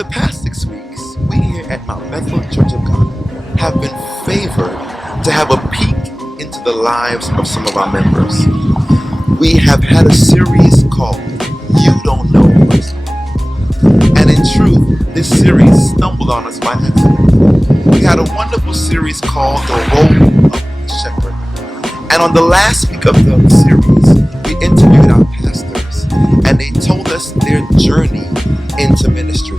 the past 6 weeks, we here at Mount Bethel Church of God have been favored to have a peek into the lives of some of our members. We have had a series called You Don't Know Us. And in truth, this series stumbled on us by accident. We had a wonderful series called The Role of the Shepherd. And on the last week of the series, we interviewed our pastors and they told us their journey into ministry.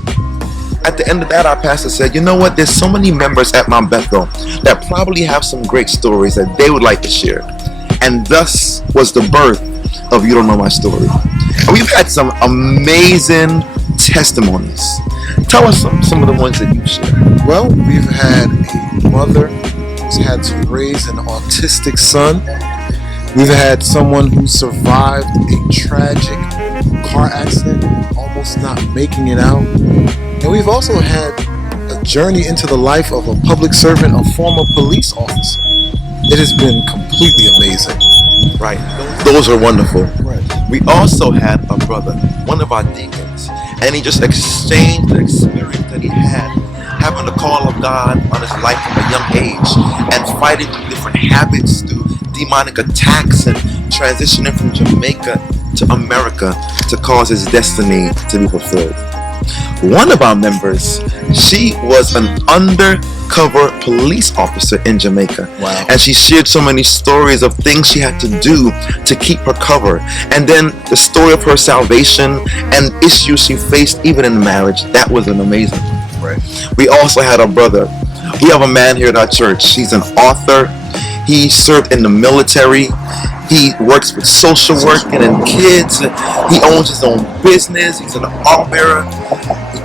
At the end of that, our pastor said, you know what, there's so many members at Mount Bethel that probably have some great stories that they would like to share. And thus was the birth of You Don't Know My Story. And we've had some amazing testimonies. Tell us some of the ones that you've shared. Well, we've had a mother who's had to raise an autistic son. We've had someone who survived a tragic car accident, almost not making it out. And we've also had a journey into the life of a public servant, a former police officer. It has been completely amazing. Right. Those are wonderful. Right. We also had a brother, one of our deacons, and he just exchanged the experience that he had having the call of God on his life from a young age and fighting through different habits, through demonic attacks, and transitioning from Jamaica to America to cause his destiny to be fulfilled. One of our members, she was an undercover police officer in Jamaica. Wow. And she shared so many stories of things she had to do to keep her cover. And then the story of her salvation and issues she faced even in marriage. That was an amazing one. Right. We also had a brother. We have a man here at our church. He's an author. He served in the military. He works with social work and in kids. He owns his own business. He's an armor,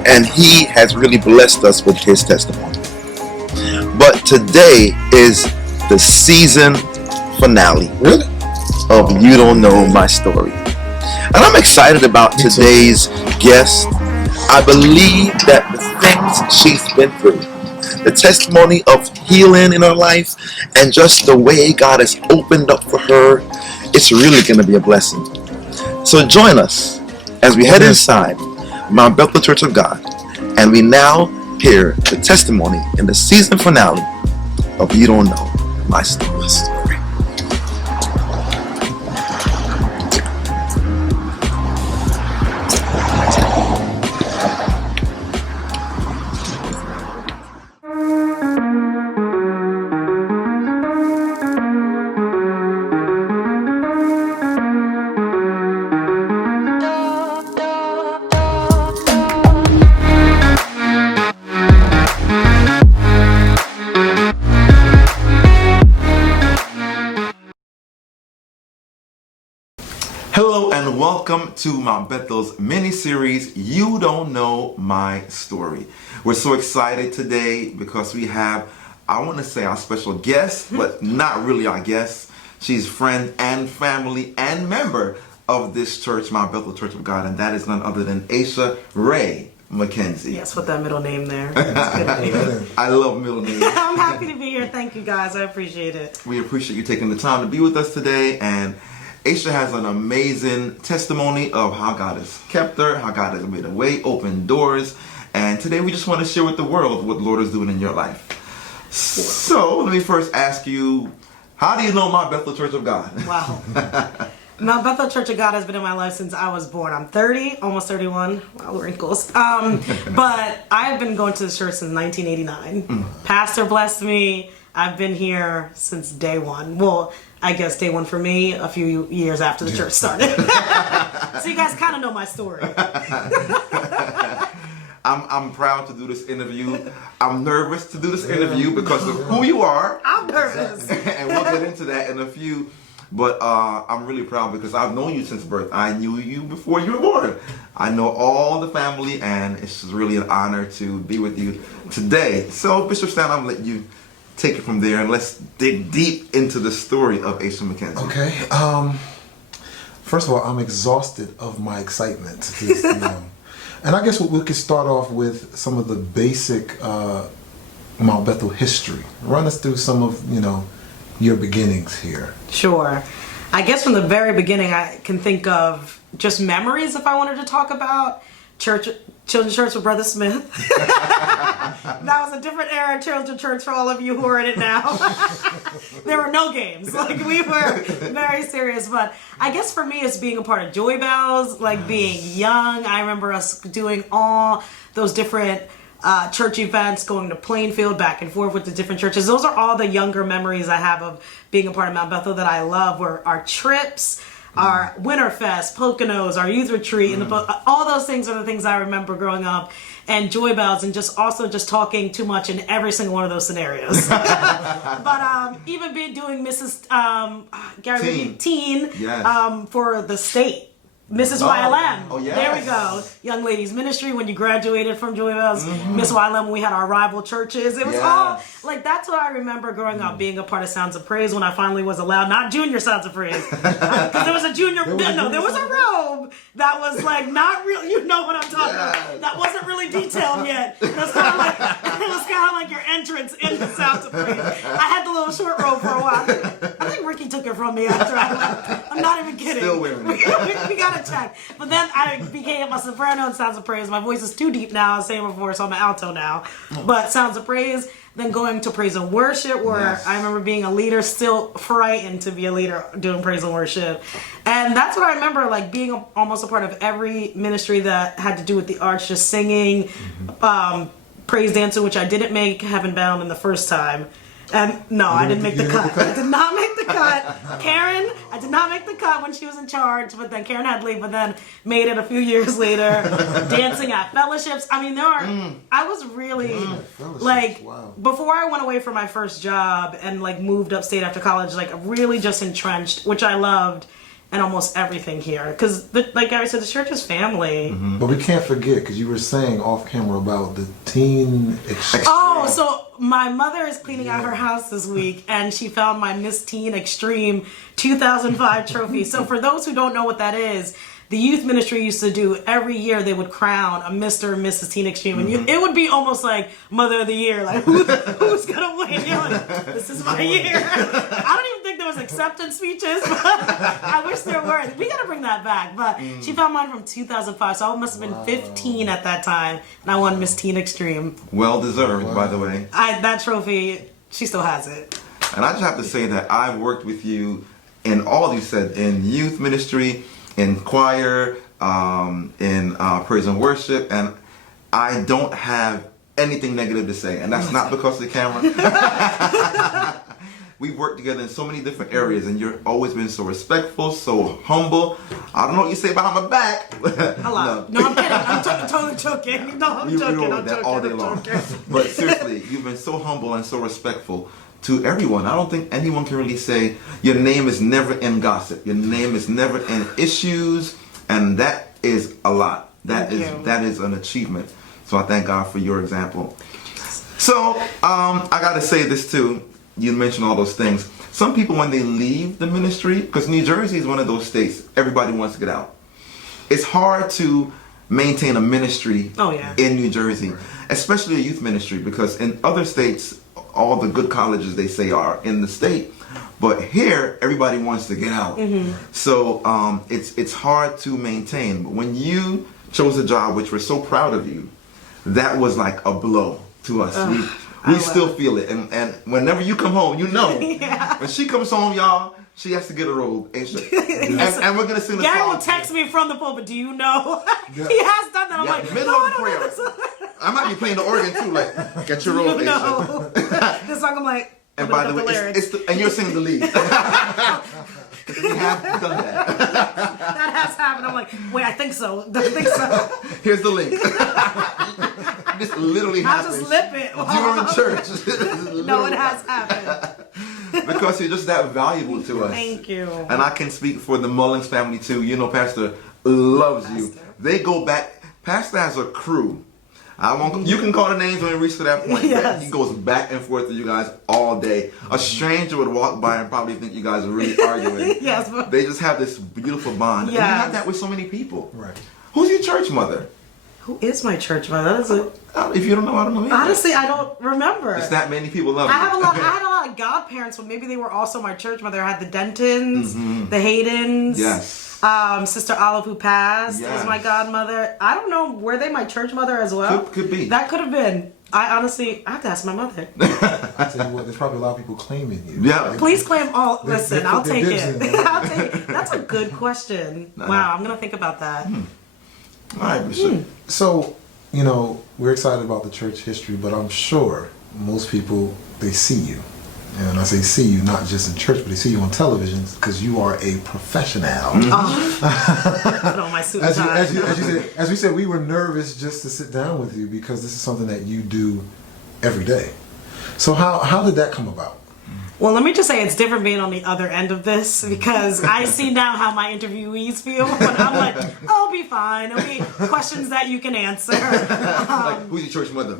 and he has really blessed us with his testimony. But today is the season finale of You Don't Know My Story. And I'm excited about today's guest. I believe that the things she's been through, the testimony of healing in her life, and just the way God has opened up for her, it's really going to be a blessing. So join us as we head inside Mount Bethel Church of God, and we now hear the testimony in the season finale of You Don't Know My Story. Hello and welcome to Mount Bethel's mini-series, You Don't Know My Story. We're so excited today because we have, I want to say our special guest, but not really our guest. She's friend and family and member of this church, Mount Bethel Church of God, and that is none other than Aisha Ray McKenzie. Yes, with that middle name there. That's a good name. I love middle names. I'm happy to be here. Thank you guys. I appreciate it. We appreciate you taking the time to be with us today, and Aisha has an amazing testimony of how God has kept her, how God has made a way, opened doors, and today we just want to share with the world what the Lord is doing in your life. So let me first ask you, how do you know Mount Bethel Church of God? Wow. Mount Bethel Church of God has been in my life since I was born. I'm 30, almost 31. Wow, wrinkles. But I've been going to this church since 1989. Pastor blessed me. I've been here since day one. Well, I guess day one for me, a few years after the church started. So you guys kind of know my story. I'm proud to do this interview. I'm nervous to do this interview because of who you are. I'm nervous. And we'll get into that in a few. But I'm really proud because I've known you since birth. I knew you before you were born. I know all the family, and it's just really an honor to be with you today. So, Bishop Stan, I'm going to let you take it from there, and let's dig deep into the story of Aisha McKenzie. Okay. First of all, I'm exhausted of my excitement. Just, and I guess we could start off with some of the basic Mount Bethel history. Run us through some of, your beginnings here. Sure. I guess from the very beginning, I can think of just memories if I wanted to talk about church Children's Church with Brother Smith. That was a different era of Children's Church for all of you who are in it now. There were no games. Like, we were very serious. But I guess for me, it's being a part of Joy Bells, like being young. I remember us doing all those different church events, going to Plainfield, back and forth with the different churches. Those are all the younger memories I have of being a part of Mount Bethel that I love, were our trips, our Winterfest, Poconos, our youth retreat, and all those things are the things I remember growing up, and Joy Bells, and just talking too much in every single one of those scenarios. But even doing Mrs. Gary Teen Yes. for the state. Mrs. YLM. Oh, yes. There we go. Young Ladies Ministry when you graduated from Joy Bells. Miss YLM when we had our rival churches. It was all, like, that's what I remember growing up, being a part of Sounds of Praise when I finally was allowed, not junior Sounds of Praise. Because there was a junior, there was a robe that was, like, not real, you know what I'm talking about. That wasn't really detailed yet. It was kind of like your entrance into Sounds of Praise. I had the little short robe for a while. I think Ricky took it from me after I left. I'm not even kidding. Still wearing it. We got check. But then I became a soprano in Sounds of Praise. My voice is too deep now, I was saying before, so I'm an alto now. But Sounds of Praise, then going to Praise and Worship, where I remember being a leader, still frightened to be a leader doing Praise and Worship. And that's what I remember, like, being almost a part of every ministry that had to do with the arts, just singing, praise dancing, which I didn't make Heaven Bound in the first time. And no, I didn't make the cut. I did not make the cut. Karen, I did not make the cut when she was in charge, but then Karen had to leave, but then made it a few years later. Dancing at fellowships. I mean, I was really, like, before I went away for my first job and, like, moved upstate after college, like, really just entrenched, which I loved, and almost everything here. Because, like Gary said, the church is family. But we can't forget, because you were saying off camera about the teen exchange. Oh, so my mother is cleaning out her house this week, and she found my Miss Teen Extreme 2005 trophy. So for those who don't know what that is, the youth ministry used to do every year, they would crown a Mr. and Mrs. Teen Extreme. And it would be almost like Mother of the Year. Like, who's going to win? You're like, this is my year. I don't even think there was acceptance speeches, but I wish there were. We got to bring that back. But she found mine from 2005, so I must have been 15 at that time, and I won Miss Teen Extreme. Well deserved, by the way. That trophy, she still has it. And I just have to say that I've worked with you in all you said, in youth ministry, in choir, in praise and worship, and I don't have anything negative to say, and that's not because of the camera. We've worked together in so many different areas, and you've always been so respectful, so humble. I don't know what you say behind my back. No, I'm kidding. I'm totally joking. No, I'm joking. I'm joking. All day long. But seriously, you've been so humble and so respectful to everyone. I don't think anyone can really say your name is never in gossip. Your name is never in issues, and that is a lot. That is an achievement. So I thank God for your example. So I got to say this too. You mentioned all those things. Some people, when they leave the ministry, because New Jersey is one of those states, everybody wants to get out. It's hard to maintain a ministry in New Jersey, especially a youth ministry, because in other states, all the good colleges, they say, are in the state. But here, everybody wants to get out. So it's hard to maintain. But when you chose a job, which we're so proud of you, that was like a blow to us. We still feel it. And whenever you come home, you know. When she comes home, y'all, she has to get a robe. And we're going to sing the song. Gary will text me from the pulpit, do you know? He has done that. I'm like, middle of the prayer. I might be playing the organ too, like, get your robe. No. This song, I'm like, and by the way, and you're singing the lead. We have done that. That has happened. I'm like, wait, I think so. I think so. Here's the link. This literally happened. I'll just lip it. During church. No, it has happened. Because you're just that valuable to us. Thank you. And I can speak for the Mullins family too. You know, Pastor loves you. They go back. Pastor has a crew. You can call the names when we reach to that point. Yes. He goes back and forth with you guys all day. A stranger would walk by and probably think you guys are really arguing. Yes, but they just have this beautiful bond. Yes. And you have that with so many people. Right. Who's your church mother? who is my church mother? If you don't know, I don't know either. Honestly, I don't remember. It's that many people love I you. had a lot of godparents, but maybe they were also my church mother. I had the Dentons, the Haydens. Yes. Sister Olive, who passed, Yes. is my godmother. I don't know, were they my church mother as well? Could be. That could have been. I have to ask my mother. I tell you what, there's probably a lot of people claiming you. Yeah. Please claim all. Listen, they I'll put their take dibs it. in there. I'll take it. That's a good question. Wow, I'm gonna think about that. All right, Bishop. So, we're excited about the church history, but I'm sure most people, they see you. And I say see you not just in church, but they see you on television because you are a professional. Put on my suit and tie. As we said, we were nervous just to sit down with you because this is something that you do every day. So how did that come about? Well, let me just say it's different being on the other end of this because I see now how my interviewees feel, but I'm like, I'll be fine. It'll be questions that you can answer. Like, who's your church mother?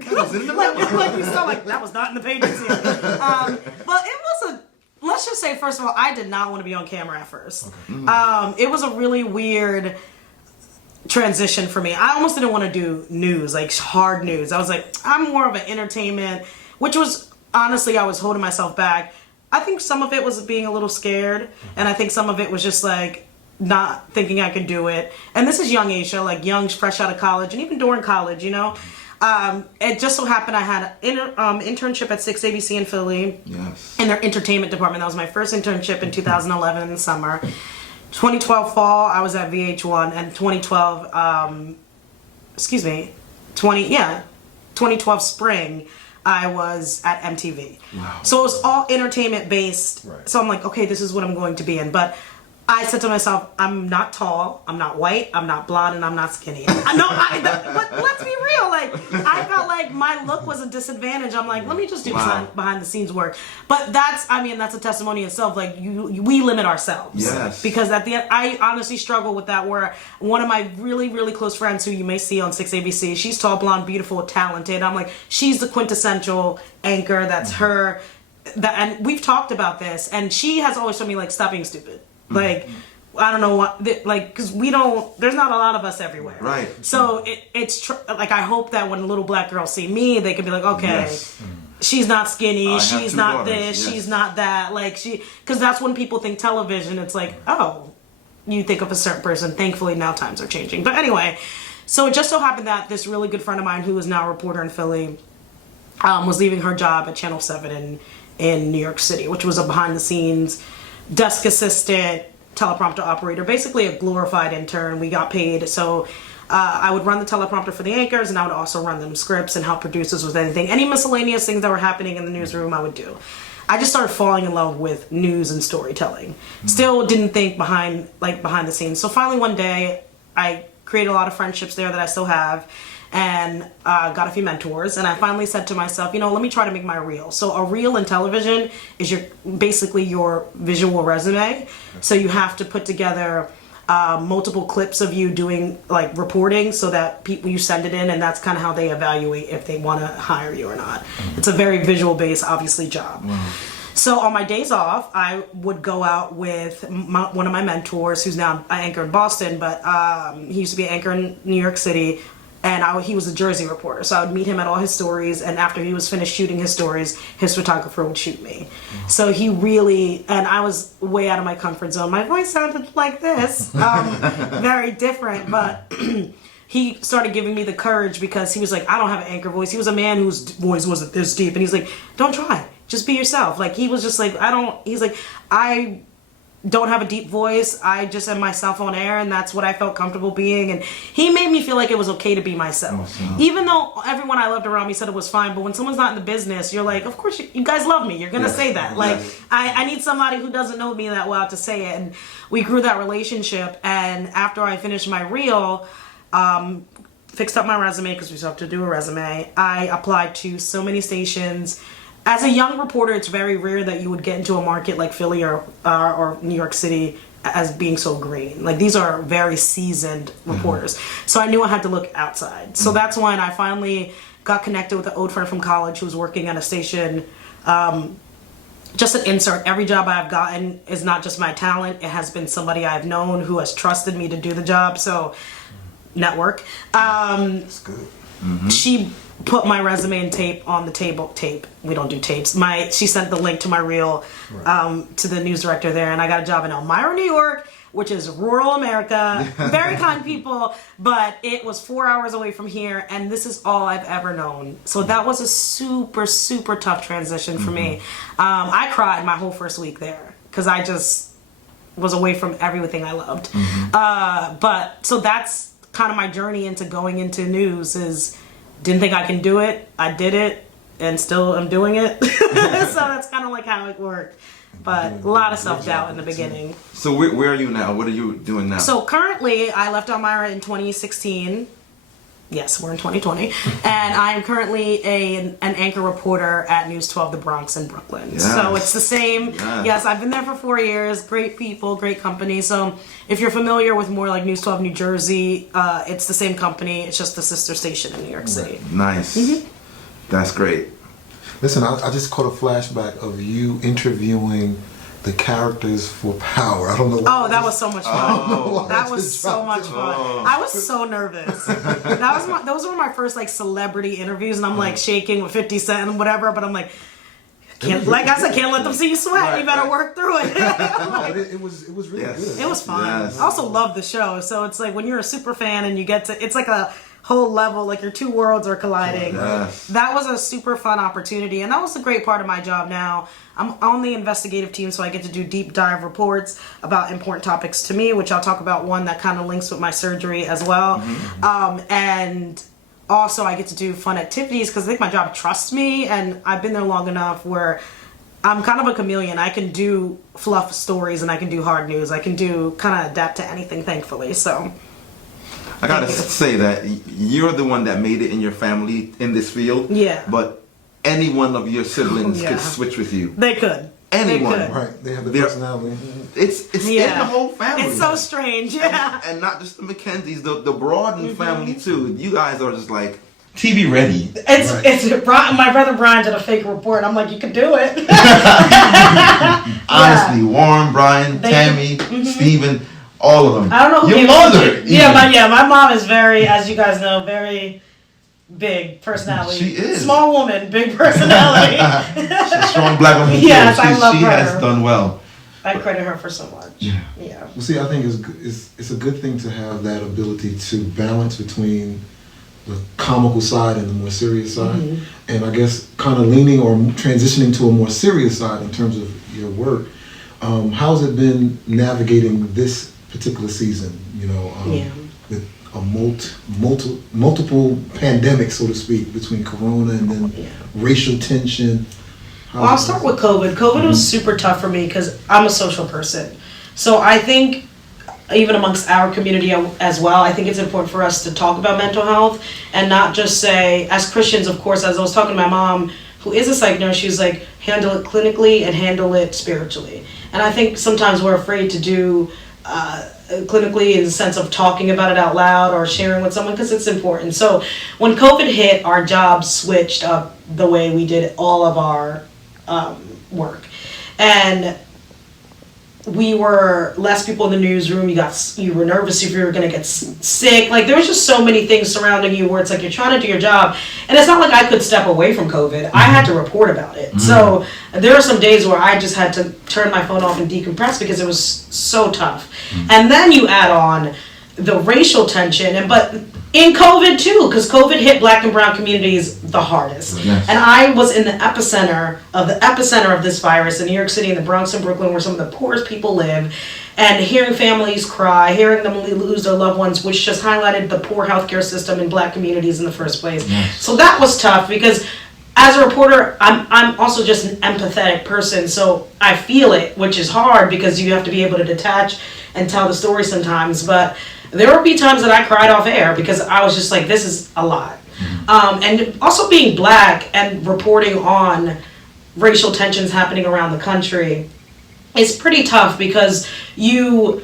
like you saw, like that was not in the pages here. But it was let's just say, first of all, I did not want to be on camera at first. Okay. It was a really weird transition for me. I almost didn't want to do news, like hard news. I was like, I'm more of an entertainment, which was honestly, I was holding myself back. I think some of it was being a little scared, and I think some of it was just like not thinking I could do it. And this is young Aisha, like young, fresh out of college, and even during college, it just so happened I had an internship at 6ABC in Philly. Yes. In their entertainment department. That was my first internship in 2011 in the summer. 2012 fall, I was at VH1, and 2012 spring, I was at MTV. Wow. So it was all entertainment based. Right. So I'm like, okay, this is what I'm going to be in. But I said to myself, I'm not tall, I'm not white, I'm not blonde, and I'm not skinny. But let's be real. Like, I felt like my look was a disadvantage. I'm like, let me just do some behind the scenes work. But that's a testimony itself. Like, we limit ourselves. Yes. Because at the end, I honestly struggle with that. Where one of my really, really close friends, who you may see on 6ABC, she's tall, blonde, beautiful, talented. I'm like, she's the quintessential anchor. That's her. And we've talked about this, and she has always told me, like, stop being stupid. Like, I don't know what, because there's not a lot of us everywhere. Right. So like, I hope that when little black girls see me, they can be like, okay, Yes. she's not skinny, I have she's two not daughters, this, yes. she's not that. Like, because that's when people think television, it's like, oh, you think of a certain person. Thankfully, now times are changing. But anyway, so it just so happened that this really good friend of mine, who is now a reporter in Philly, was leaving her job at Channel 7 in New York City, which was a behind-the-scenes desk assistant, teleprompter operator, basically a glorified intern. We got paid. So I would run the teleprompter for the anchors, and I would also run them scripts and help producers with anything. Any miscellaneous things that were happening in the newsroom, I would do. I just started falling in love with news and storytelling. Still didn't think behind the scenes. So finally one day, I created a lot of friendships there that I still have, and got a few mentors, and I finally said to myself, let me try to make my reel. So a reel in television is basically your visual resume. So you have to put together multiple clips of you doing like reporting, so that people, you send it in, and that's kind of how they evaluate if they want to hire you or not. It's a very visual based, obviously, job. So on my days off, I would go out with one of my mentors, who's now an anchor in Boston, but he used to be an anchor in New York City. And he was a Jersey reporter, so I would meet him at all his stories, and after he was finished shooting his stories, his photographer would shoot me. So he really, and I was way out of my comfort zone. My voice sounded like this, very different, but he started giving me the courage, because he was like, I don't have an anchor voice. He was a man whose voice wasn't this deep, and he's like, don't try, just be yourself. Like, he was just like, I don't have a deep voice. I just am myself on air, and that's what I felt comfortable being. And he made me feel like it was okay to be myself. Even though everyone I loved around me said it was fine, but when someone's not in the business, you're like, of course you guys love me. You're gonna say that. Like, I need somebody who doesn't know me that well to say it. And we grew that relationship. And after I finished my reel, fixed up my resume, because we still have to do a resume, I applied to so many stations. As a young reporter, it's very rare that you would get into a market like Philly or New York City as being so green. Like, these are very seasoned reporters. So I knew I had to look outside. So that's when I finally got connected with an old friend from college who was working at a station. Just an insert. Every job I've gotten is not just my talent. It has been somebody I've known who has trusted me to do the job. So network. That's good. She put my resume and tape on the tape. We don't do tapes. She sent the link to my reel to the news director there, and I got a job in Elmira, New York, which is rural America. Very kind people, but it was 4 hours away from here, and this is all I've ever known. So that was a super, super tough transition for me. I cried my whole first week there because I just was away from everything I loved. But so that's kind of my journey into going into news is didn't think I can do it. I did it and still am doing it. So that's kind of like how it worked. But a lot of self-doubt in the beginning. So where are you now? What are you doing now? So currently, I left Elmira in 2016. Yes, we're in 2020. And I am currently an anchor reporter at News 12 The Bronx in Brooklyn. Yes. So it's the same. Yes, I've been there for 4 years. Great people, great company. So if you're familiar with more like News 12 New Jersey, it's the same company. It's just the sister station in New York City. Nice. That's great. Listen, I just caught a flashback of you interviewing the characters for Power. I don't know why. Oh, that was so much fun. That was so much fun. I was so nervous. Those were my first like celebrity interviews, and I'm like shaking with 50 Cent and whatever, but I'm like, can't let them see you sweat. You better work through it. It was really good. It was fun. Yes. I also love the show, so it's like when you're a super fan and you get to, it's like a whole level, like your two worlds are colliding. Yes. That was a super fun opportunity, and that was a great part of my job now. I'm on the investigative team, so I get to do deep dive reports about important topics to me, which I'll talk about one that kind of links with my surgery as well. And also I get to do fun activities because I think my job trusts me, and I've been there long enough where I'm kind of a chameleon. I can do fluff stories and I can do hard news. I can do kind of adapt to anything, thankfully. So I gotta say that you're the one that made it in your family in this field. Yeah. But any one of your siblings could switch with you. They could. Anyone. They could. Right, they have the personality. It's in the whole family. It's so strange, And not just the Mackenzies, the Broaden family too. You guys are just like TV ready. It's my brother Brian did a fake report. I'm like, you could do it. Honestly, Warren, Brian, Tammy, Steven, all of them. I don't know who your mother. My mom is very, as you guys know, very big personality. She is. Small woman, big personality. She's a strong black woman. Yes, I love she her. has done well. I credit her for so much. Yeah. Well, see, I think it's a good thing to have that ability to balance between the comical side and the more serious side. And I guess kind of leaning or transitioning to a more serious side in terms of your work. How's it been navigating this particular season? With a multiple pandemics, so to speak, between Corona and then racial tension. Well, I'll start with COVID. COVID was super tough for me because I'm a social person. So I think even amongst our community as well, I think it's important for us to talk about mental health and not just say, as Christians, of course, as I was talking to my mom, who is a psych nurse, she's like, handle it clinically and handle it spiritually. And I think sometimes we're afraid to do clinically in the sense of talking about it out loud or sharing with someone because it's important. So when COVID hit, our jobs switched up the way we did all of our work. And we were less people in the newsroom. You were nervous if you were going to get sick. Like there was just so many things surrounding you where it's like you're trying to do your job, and it's not like I could step away from COVID. I had to report about it. So there are some days where I just had to turn my phone off and decompress because it was so tough. And then you add on the racial tension, but in COVID too, because COVID hit Black and brown communities the hardest. Yes. And I was in the epicenter of this virus in New York City and the Bronx and Brooklyn, where some of the poorest people live, and hearing families cry, hearing them lose their loved ones, which just highlighted the poor healthcare system in Black communities in the first place. Yes. So that was tough because as a reporter, I'm also just an empathetic person, so I feel it, which is hard because you have to be able to detach and tell the story sometimes. But there would be times that I cried off air because I was just like, this is a lot. And also being Black and reporting on racial tensions happening around the country is pretty tough because you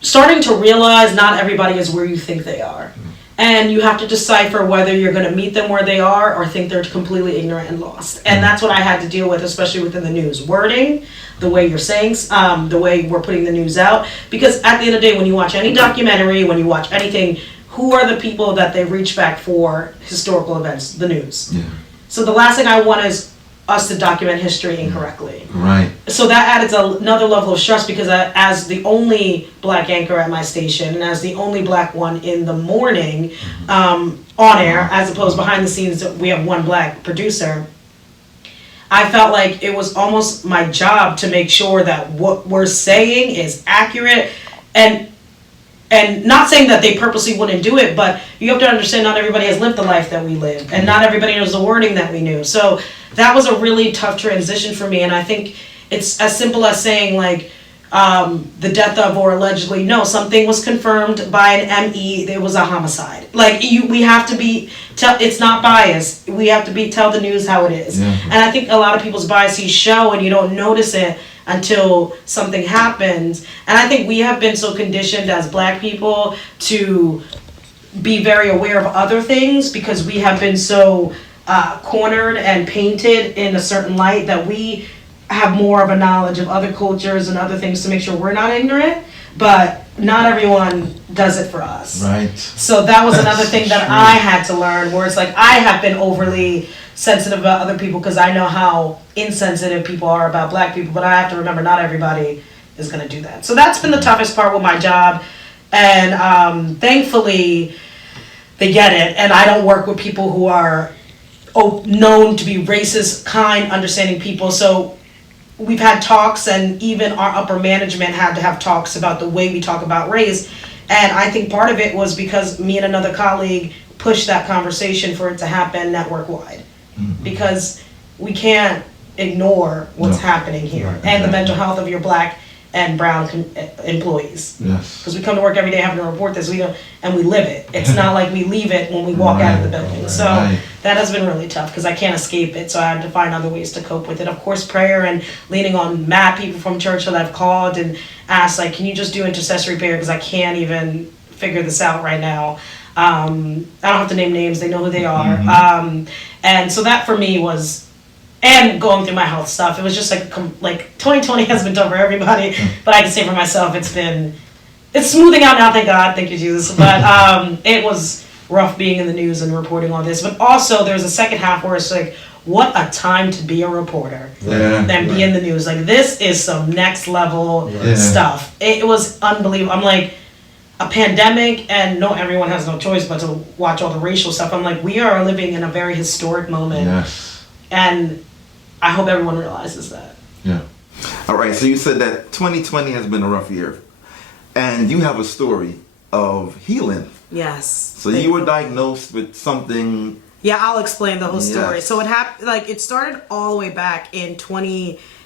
starting to realize not everybody is where you think they are. And you have to decipher whether you're going to meet them where they are or think they're completely ignorant and lost. And that's what I had to deal with, especially within the news. Wording, the way you're saying, the way we're putting the news out. Because at the end of the day, when you watch any documentary, when you watch anything, who are the people that they reach back for historical events, the news. Yeah. So the last thing I want is us to document history incorrectly. Right. So that added another level of stress because as the only black anchor at my station and as the only black one in the morning on air, as opposed behind the scenes, we have one black producer. I felt like it was almost my job to make sure that what we're saying is accurate and not saying that they purposely wouldn't do it, but you have to understand not everybody has lived the life that we live, and not everybody knows the wording that we knew. So that was a really tough transition for me, and I think it's as simple as saying, like, the death of, or allegedly, no, something was confirmed by an ME, it was a homicide. Like, we have to it's not biased. We have to tell the news how it is. Yeah. And I think a lot of people's biases show, and you don't notice it until something happens. And I think we have been so conditioned as black people to be very aware of other things because we have been so cornered and painted in a certain light that we have more of a knowledge of other cultures and other things to make sure we're not ignorant, but not everyone does it for us. Right. So that was another That's thing that true. I had to learn, where it's like I have been overly sensitive about other people because I know how insensitive people are about black people, but I have to remember not everybody is going to do that. So that's been the toughest part with my job, and thankfully they get it, and I don't work with people who are known to be racist, kind, understanding people. So we've had talks, and even our upper management had to have talks about the way we talk about race. And I think part of it was because me and another colleague pushed that conversation for it to happen network-wide. Because we can't ignore what's happening here, Right, and the exactly. mental health of your black and brown employees. Yes. Because we come to work every day having to report this, and we live it. It's not like we leave it when we walk out of the building. Right, So right. that has been really tough because I can't escape it. So I had to find other ways to cope with it. Of course, prayer and leaning on mad people from church that I've called and asked, like, can you just do intercessory prayer because I can't even figure this out right now. I don't have to name names. They know who they are. And so that for me was, and going through my health stuff, it was just like 2020 has been tough for everybody, but I can say for myself, it's smoothing out now, thank God, thank you, Jesus. But it was rough being in the news and reporting on this. But also, there's a second half where it's like, what a time to be a reporter than be in the news. Like, this is some next level stuff. It was unbelievable. I'm like, a pandemic, and no, everyone has no choice but to watch all the racial stuff. I'm like, we are living in a very historic moment. Yes. And I hope everyone realizes that. Yeah. All right, so you said that 2020 has been a rough year, and you have a story of healing. Yes. So you were diagnosed with something. Yeah, I'll explain the whole story. Yes. So it happened, like, it started all the way back in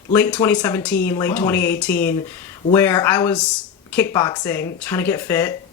late 2017, late 2018, where I was kickboxing, trying to get fit,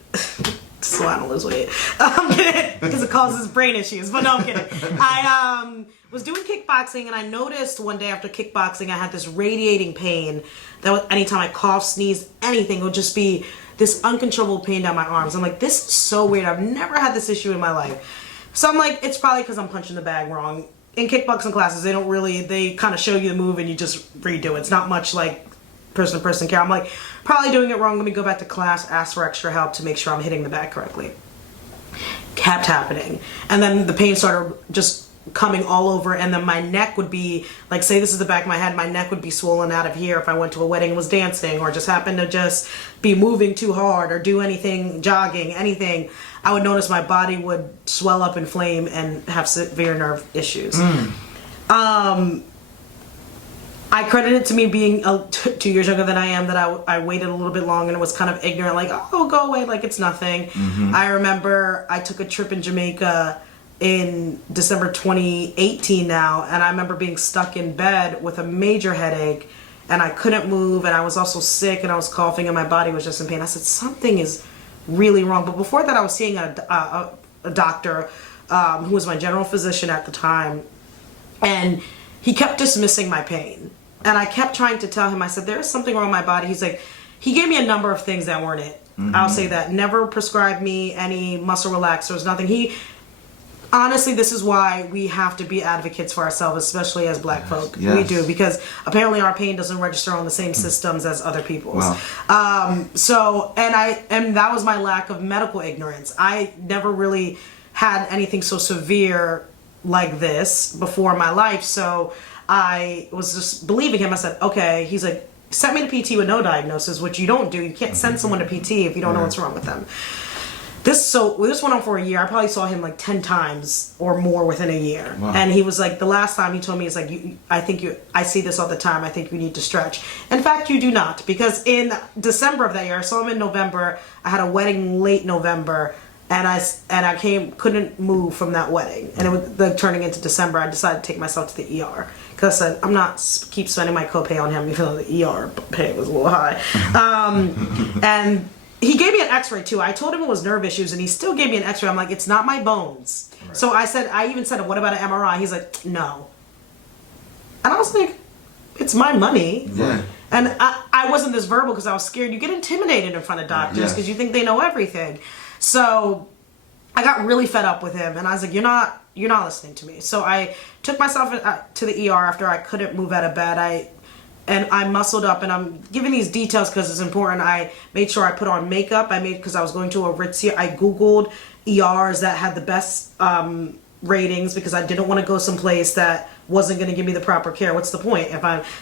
so I don't lose weight. I'm kidding, because it causes brain issues. But no, I'm kidding. I was doing kickboxing, and I noticed one day after kickboxing, I had this radiating pain that was, anytime I coughed, sneezed, anything, it would just be this uncontrollable pain down my arms. I'm like, this is so weird. I've never had this issue in my life. So I'm like, it's probably because I'm punching the bag wrong. In kickboxing classes, they kind of show you the move and you just redo it. It's not much like person-to-person care. I'm like, probably doing it wrong. Let me go back to class, ask for extra help to make sure I'm hitting the bag correctly. Kept happening. And then the pain started just coming all over, and then my neck would be, like, say this is the back of my head, my neck would be swollen out of here if I went to a wedding and was dancing, or just happened to just be moving too hard, or do anything, jogging, anything. I would notice my body would swell up, inflame, and have severe nerve issues. I credit it to me being 2 years younger than I am, that I waited a little bit long and was kind of ignorant, like, oh, go away, like it's nothing. I remember I took a trip in Jamaica in December 2018 now, and I remember being stuck in bed with a major headache, and I couldn't move, and I was also sick, and I was coughing, and my body was just in pain. I said, something is really wrong. But before that, I was seeing a doctor who was my general physician at the time, and he kept dismissing my pain. And I kept trying to tell him, I said, there is something wrong with my body. He's like, he gave me a number of things that weren't it. I'll say that. Never prescribed me any muscle relaxers, nothing. Honestly, this is why we have to be advocates for ourselves, especially as Black folk. Yes. We do, because apparently our pain doesn't register on the same systems as other people's. Wow. And that was my lack of medical ignorance. I never really had anything so severe like this before in my life, so I was just believing him. I said, okay. He's like, sent me to PT with no diagnosis, which you don't do. You can't send someone to PT if you don't know what's wrong with them. This went on for a year. I probably saw him like 10 times or more within a year. Wow. And he was like, the last time he told me, he's like, I see this all the time. I think you need to stretch. In fact, you do not, because in December of that year, I saw him in November. I had a wedding late November, and I couldn't move from that wedding, and it was like turning into December. I decided to take myself to the ER because I said I'm not keep spending my copay on him, even though the ER pay was a little high. And he gave me an x-ray too. I told him it was nerve issues, and he still gave me an x-ray. I'm like, it's not my bones. Right. So I even said, what about an MRI? He's like, no. And I was like, it's my money. Yeah. And I wasn't this verbal because I was scared. You get intimidated in front of doctors because you think they know everything. So I got really fed up with him, and I was like, you're not listening to me. So I took myself to the ER after I couldn't move out of bed. And I muscled up, and I'm giving these details because it's important. I made sure I put on makeup. Because I was going to Aritzia. I Googled ERs that had the best ratings because I didn't want to go someplace that wasn't going to give me the proper care. What's the point?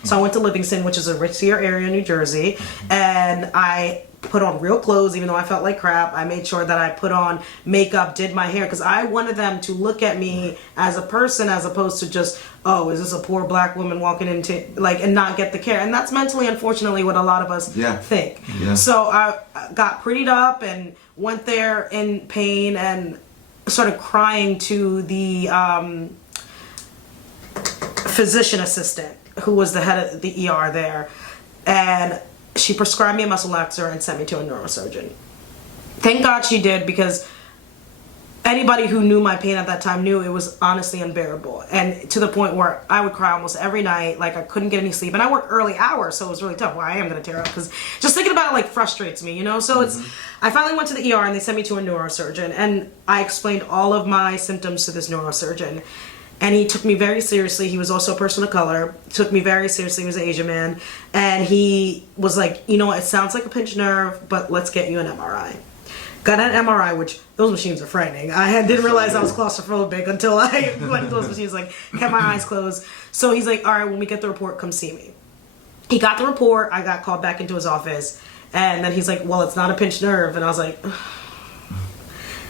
So I went to Livingston, which is a Aritzia area in New Jersey, and I put on real clothes even though I felt like crap. I made sure that I put on makeup, did my hair, because I wanted them to look at me as a person as opposed to just, oh, is this a poor Black woman walking into, like, and not get the care. And that's mentally, unfortunately, what a lot of us think. Yeah. So I got prettied up and went there in pain and started crying to the physician assistant who was the head of the ER there. And she prescribed me a muscle relaxer and sent me to a neurosurgeon. Thank God she did, because anybody who knew my pain at that time knew it was honestly unbearable. And to the point where I would cry almost every night, like I couldn't get any sleep. And I work early hours, so it was really tough. Well, I am going to tear up because just thinking about it like frustrates me, you know? So I finally went to the ER and they sent me to a neurosurgeon. And I explained all of my symptoms to this neurosurgeon. And he took me very seriously. He was also a person of color. Took me very seriously. He was an Asian man. And he was like, you know, it sounds like a pinched nerve, but let's get you an MRI. Got an MRI, which those machines are frightening. I didn't realize I was claustrophobic until I went to those machines, like, kept my eyes closed. So he's like, all right, when we get the report, come see me. He got the report. I got called back into his office. And then he's like, well, it's not a pinched nerve. And I was like,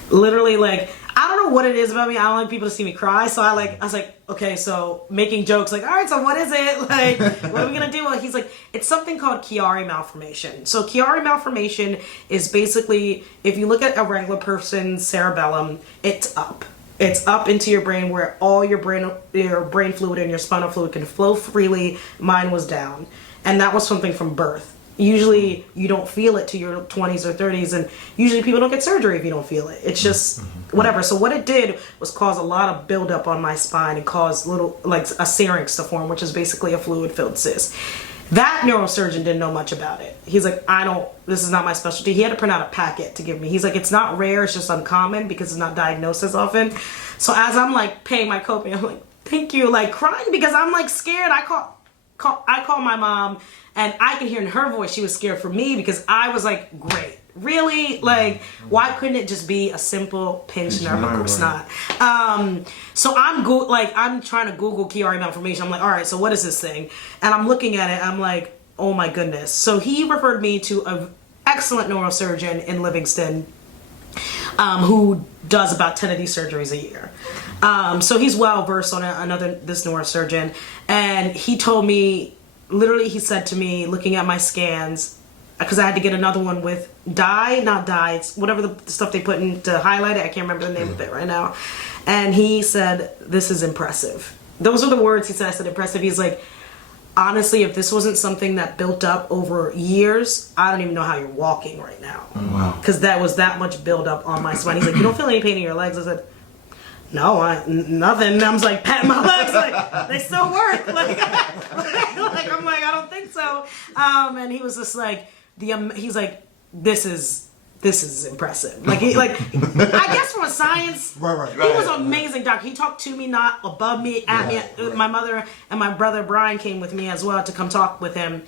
literally, like, I don't know what it is about me. I don't like people to see me cry. So I was like, okay, so making jokes like, all right, so what is it? Like, what are we going to do? Well, he's like, it's something called Chiari malformation. So Chiari malformation is basically, if you look at a regular person's cerebellum, it's up. It's up into your brain where all your brain fluid and your spinal fluid can flow freely. Mine was down. And that was something from birth. Usually you don't feel it to your 20s or 30s, and usually people don't get surgery if you don't feel it. It's just whatever. So what it did was cause a lot of buildup on my spine and cause little, like, a syrinx to form, which is basically a fluid-filled cyst. That neurosurgeon didn't know much about it. He's like, this is not my specialty. He had to print out a packet to give me. He's like, it's not rare, it's just uncommon because it's not diagnosed as often. So as I'm like paying my copay, I'm like, thank you, like crying because I'm like scared. I call my mom, and I could hear in her voice she was scared for me because I was like, great. Really? Like, why couldn't it just be a simple pinched nerve? Of course not. So I'm trying to Google Chiari malformation. I'm like, all right, so what is this thing? And I'm looking at it. I'm like, oh my goodness. So he referred me to an excellent neurosurgeon in Livingston who does about 10 of these surgeries a year. So he's well versed on this neurosurgeon. And he told me, literally, he said to me, looking at my scans, because I had to get another one with it's whatever the stuff they put in to highlight it. I can't remember the name of it right now. And he said, this is impressive. Those are the words he said. I said, impressive. He's like, honestly, if this wasn't something that built up over years, I don't even know how you're walking right now. Wow. Because that was that much buildup on my spine. He's like, you don't feel any pain in your legs? I said, no, nothing. And I was like patting my legs, like they still work. Like I'm like, I don't think so. And he was just like, he's like, this is this is impressive. Like, I guess from a science, Right. he was an amazing doctor. He talked to me, not above me, at me. Right. My mother and my brother Brian came with me as well to come talk with him.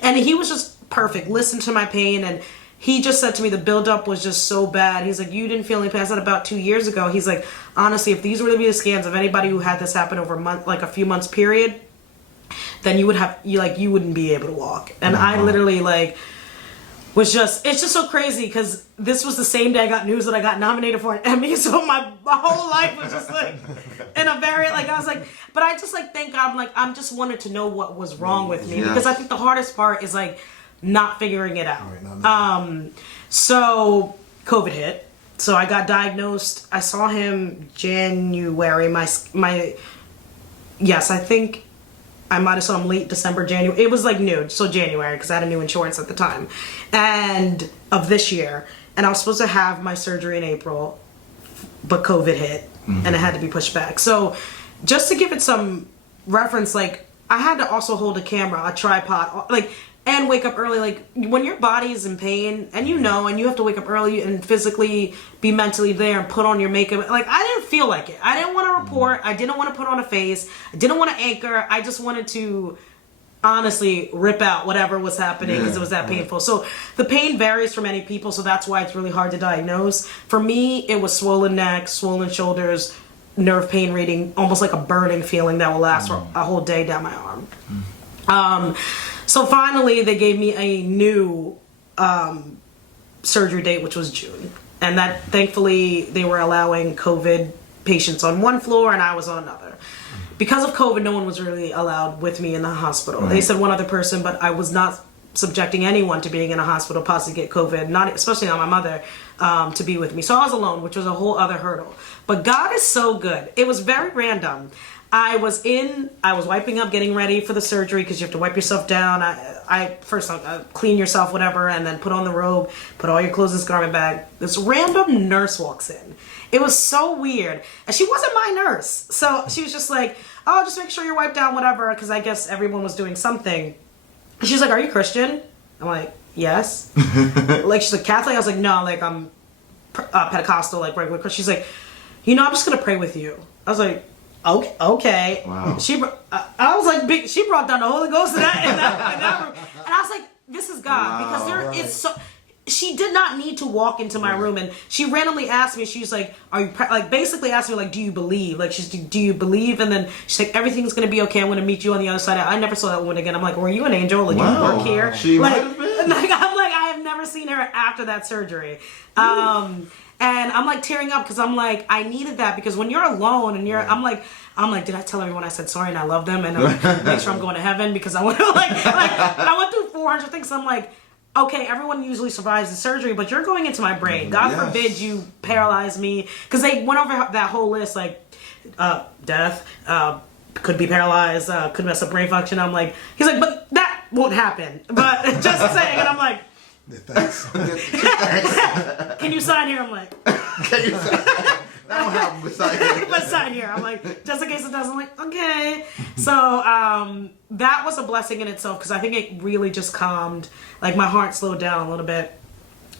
And he was just perfect. Listened to my pain, and he just said to me the buildup was just so bad. He's like, you didn't feel any pain. I said about 2 years ago. He's like, honestly, if these were to be the scans of anybody who had this happen over a few months period, then you wouldn't be able to walk. And I literally it's just so crazy because this was the same day I got news that I got nominated for an Emmy, so my whole life was just in a very I was but I just thank God, I'm just wanted to know what was wrong with me, because I think the hardest part is not figuring it out. Right, So COVID hit, so I got diagnosed. I saw him January. I think I might have saw him late December, January. It was new, so January, because I had a new insurance at the time, and of this year. And I was supposed to have my surgery in April, but COVID hit, and it had to be pushed back. So just to give it some reference, I had to also hold a camera, a tripod, and wake up early. When your body's in pain, and you have to wake up early and physically be mentally there and put on your makeup. I didn't feel like it. I didn't want to report. I didn't want to put on a face. I didn't want to anchor. I just wanted to honestly rip out whatever was happening because it was that painful. So the pain varies for many people, so that's why it's really hard to diagnose. For me, it was swollen neck, swollen shoulders, nerve pain reading, almost like a burning feeling that will last for a whole day down my arm. So finally, they gave me a new surgery date, which was June. And that, thankfully, they were allowing COVID patients on one floor and I was on another. Because of COVID, no one was really allowed with me in the hospital. They said one other person, but I was not subjecting anyone to being in a hospital, possibly get COVID, especially not my mother, to be with me. So I was alone, which was a whole other hurdle. But God is so good. It was very random. I was wiping up, getting ready for the surgery, because you have to wipe yourself down. I first clean yourself, whatever, and then put on the robe, put all your clothes in this garment bag. This random nurse walks in. It was so weird. And she wasn't my nurse. So she was just like, oh, just make sure you're wiped down, whatever, because I guess everyone was doing something. And she's like, are you Christian? I'm like, yes. She's like, Catholic? I was like, no, I'm Pentecostal, regular Christian. She's like, I'm just going to pray with you. I was like, okay. Wow. I was like, she brought down the Holy Ghost in that room. And I was like, this is God. Wow. Because is so... She did not need to walk into my room, and she randomly asked me, she was like, are you, basically asked me, do you believe? Do you believe? And then she's like, everything's going to be okay. I'm going to meet you on the other side. I never saw that woman again. I'm like, were you an angel? You work here? She might have been. I'm like, I have never seen her after that surgery. And I'm tearing up because I'm like, I needed that, because when you're alone and I'm like, did I tell everyone I said sorry and I love them and make sure I'm going to heaven, because I went I went through 400 things. So I'm like, okay, everyone usually survives the surgery, but you're going into my brain. God forbid you paralyze me, because they went over that whole list, death, could be paralyzed, could mess up brain function. I'm like, he's like, but that won't happen. But just saying, and I'm like, Thanks. can you sign here? I'm like, Can you say that don't happen beside you? but sign here. I'm like, just in case it doesn't. I'm like, okay. So that was a blessing in itself, because I think it really just calmed, my heart slowed down a little bit.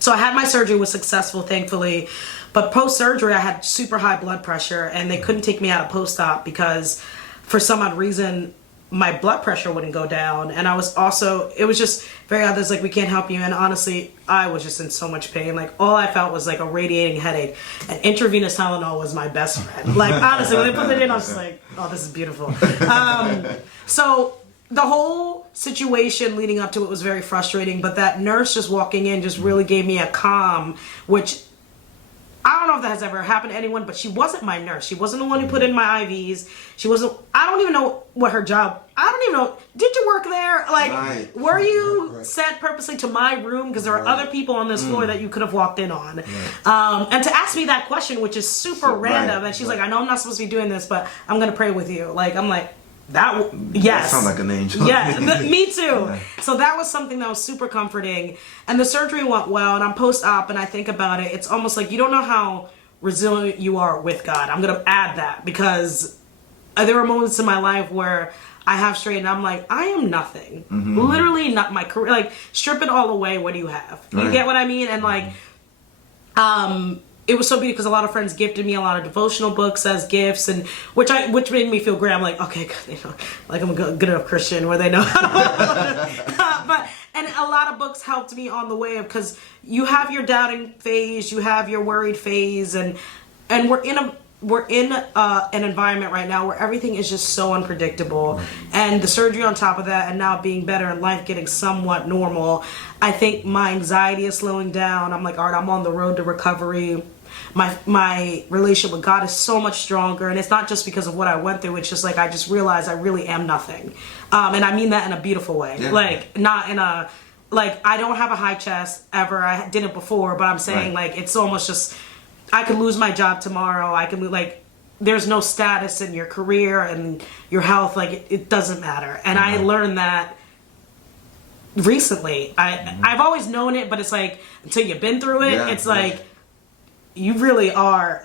So I had my surgery, was successful, thankfully. But post-surgery, I had super high blood pressure, and they couldn't take me out of post-op because for some odd reason, my blood pressure wouldn't go down. And I was also, it was just very odd. There's we can't help you. And honestly, I was just in so much pain. All I felt was a radiating headache. And intravenous Tylenol was my best friend. Honestly, when they put it in, I was just like, oh, this is beautiful. So the whole situation leading up to it was very frustrating. But that nurse just walking in just really gave me a calm, which I don't know if that has ever happened to anyone, but she wasn't my nurse. She wasn't the one who put in my IVs. She wasn't, I don't even know what her job, I don't even know, did you work there? Right. Were you sent purposely to my room? Because there are other people on this floor that you could have walked in on. And to ask me that question, which is super random, and she's like, I know I'm not supposed to be doing this, but I'm going to pray with you. I'm like, yes. That sounds like an angel. Yeah, me too. So that was something that was super comforting. And the surgery went well, and I'm post-op, and I think about it, it's almost like you don't know how resilient you are with God. I'm going to add that, because there were moments in my life where I have straight, and I'm like, I am nothing. Literally not my career. Strip it all away, what do you have? You get what I mean? And it was so beautiful because a lot of friends gifted me a lot of devotional books as gifts, and which made me feel great. I'm like, okay, like I'm a good enough Christian where they know but and a lot of books helped me on the way of, because you have your doubting phase, you have your worried phase, and we're in an environment right now where everything is just so unpredictable, and the surgery on top of that, and now being better and life getting somewhat normal, I think my anxiety is slowing down. I'm like, all right, I'm on the road to recovery. My relationship with God is so much stronger, and it's not just because of what I went through. It's just like I just realized I really am nothing, and I mean that in a beautiful way. Yeah. Like not in a I don't have a high chest ever. I didn't before, but I'm saying like it's almost just I could lose my job tomorrow. I can there's no status in your career and your health. Like it doesn't matter, and I learned that recently. I've always known it, but it's like until you've been through it, it's like. You really are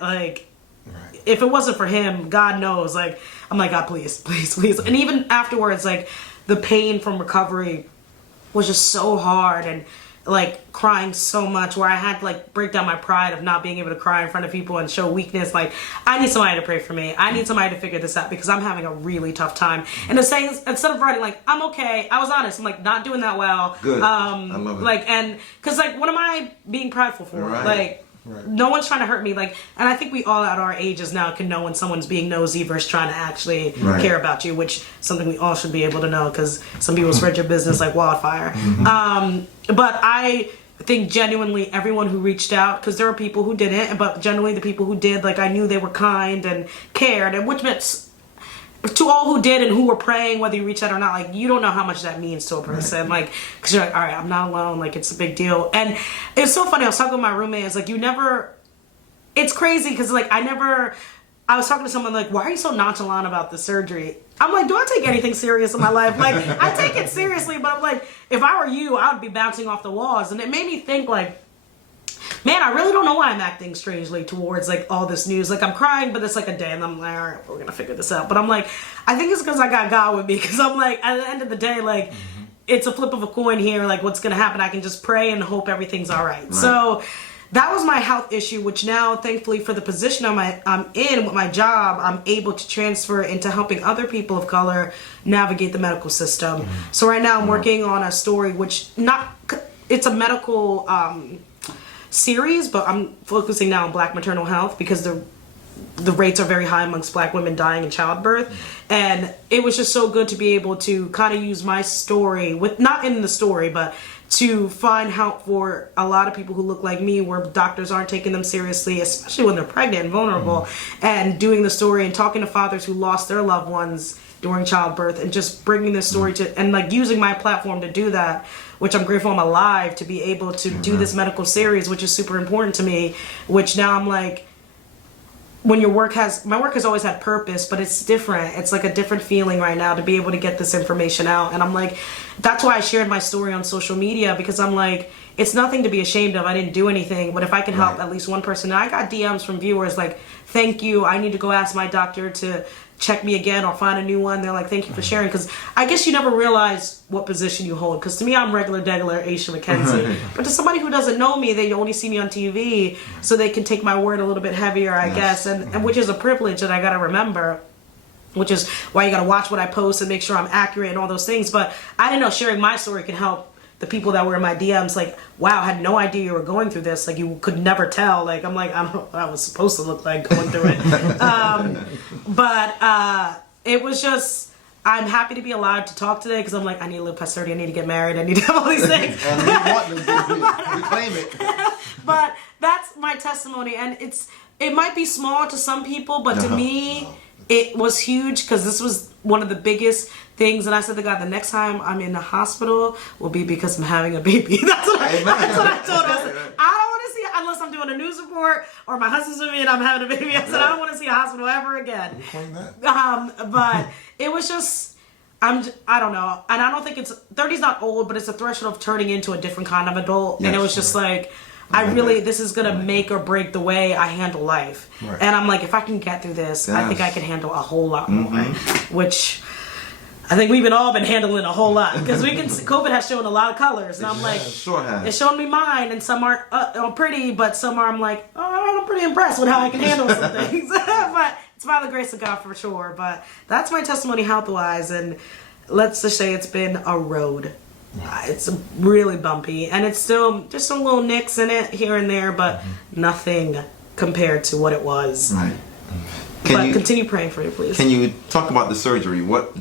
if it wasn't for him, God knows, I'm like, God, please. And even afterwards, the pain from recovery was just so hard, and crying so much where I had to break down my pride of not being able to cry in front of people and show weakness. I need somebody to pray for me. I need somebody to figure this out because I'm having a really tough time. And the saying, instead of writing I'm okay, I was honest. I'm not doing that well. Good. I love it. And because what am I being prideful for? Right. No one's trying to hurt me. And I think we all at our ages now can know when someone's being nosy versus trying to actually care about you, which is something we all should be able to know because some people spread your business like wildfire. But I think genuinely everyone who reached out, because there are people who didn't, but generally the people who did, I knew they were kind and cared, and which meant to all who did and who were praying, whether you reach out or not, you don't know how much that means to a person, because you're all right, I'm not alone, it's a big deal. And it's so funny, I was talking with my roommate, it's crazy, because I was talking to someone why are you so nonchalant about the surgery? I'm like, do I take anything serious in my life? I take it seriously, but I'm if I were you, I would be bouncing off the walls. And it made me think man, I really don't know why I'm acting strangely towards all this news. I'm crying, but it's a day, and I'm like, all right, we're gonna figure this out. But I'm I think it's because I got God with me, because I'm at the end of the day, it's a flip of a coin here. What's gonna happen? I can just pray and hope everything's all right. So that was my health issue, which now, thankfully, for the position I'm in with my job, I'm able to transfer into helping other people of color navigate the medical system. So right now I'm working on a story, it's a medical series, but I'm focusing now on Black maternal health because the rates are very high amongst Black women dying in childbirth. And it was just so good to be able to kind of use my story, not in the story, but to find help for a lot of people who look like me, where doctors aren't taking them seriously, especially when they're pregnant and vulnerable, and doing the story and talking to fathers who lost their loved ones during childbirth, and just bringing this story to, and using my platform to do that, which I'm grateful I'm alive to be able to do this medical series, which is super important to me, which now I'm when my work has always had purpose, but it's different. It's a different feeling right now to be able to get this information out. And I'm that's why I shared my story on social media, because I'm it's nothing to be ashamed of. I didn't do anything, but if I can help at least one person. And I got DMs from viewers thank you, I need to go ask my doctor to check me again or find a new one. They're thank you for sharing, because I guess you never realize what position you hold, because to me I'm regular degular Aisha McKenzie, but to somebody who doesn't know me, they only see me on TV, so they can take my word a little bit heavier, I guess, and which is a privilege that I gotta remember, which is why you gotta watch what I post and make sure I'm accurate and all those things. But I didn't know sharing my story could help the people that were in my DMs, wow, I had no idea you were going through this. you could never tell. I'm I don't know what I was supposed to look like going through it. But it was just, I'm happy to be alive to talk today, because I'm I need to live past 30, I need to get married, I need to have all these things. And we want to we claim it. But that's my testimony, and it might be small to some people, but to me, it was huge, because this was one of the biggest things. And I said to God, the next time I'm in the hospital will be because I'm having a baby. That's what I told him. I said, I don't want to see it unless I'm doing a news report or my husband's with me and I'm having a baby. I said, I don't want to see a hospital ever again. But it was just, I don't know. And I don't think 30's not old, but it's a threshold of turning into a different kind of adult. Yes. And it was just this is going to make or break the way I handle life. Right. And I'm if I can get through this, I think I can handle a whole lot more, which I think we've all been handling a whole lot because COVID has shown a lot of colors, and I'm like, Sure has. it's showing me mine, and some aren't pretty, but some are. I'm like, oh, I'm pretty impressed with how I can handle some things. But it's by the grace of God for sure. But that's my testimony health-wise, and let's just say it's been a road. It's really bumpy, and it's still just some little nicks in it here and there, but nothing compared to what it was. Right. But continue praying for me, please. Can you talk about the surgery? What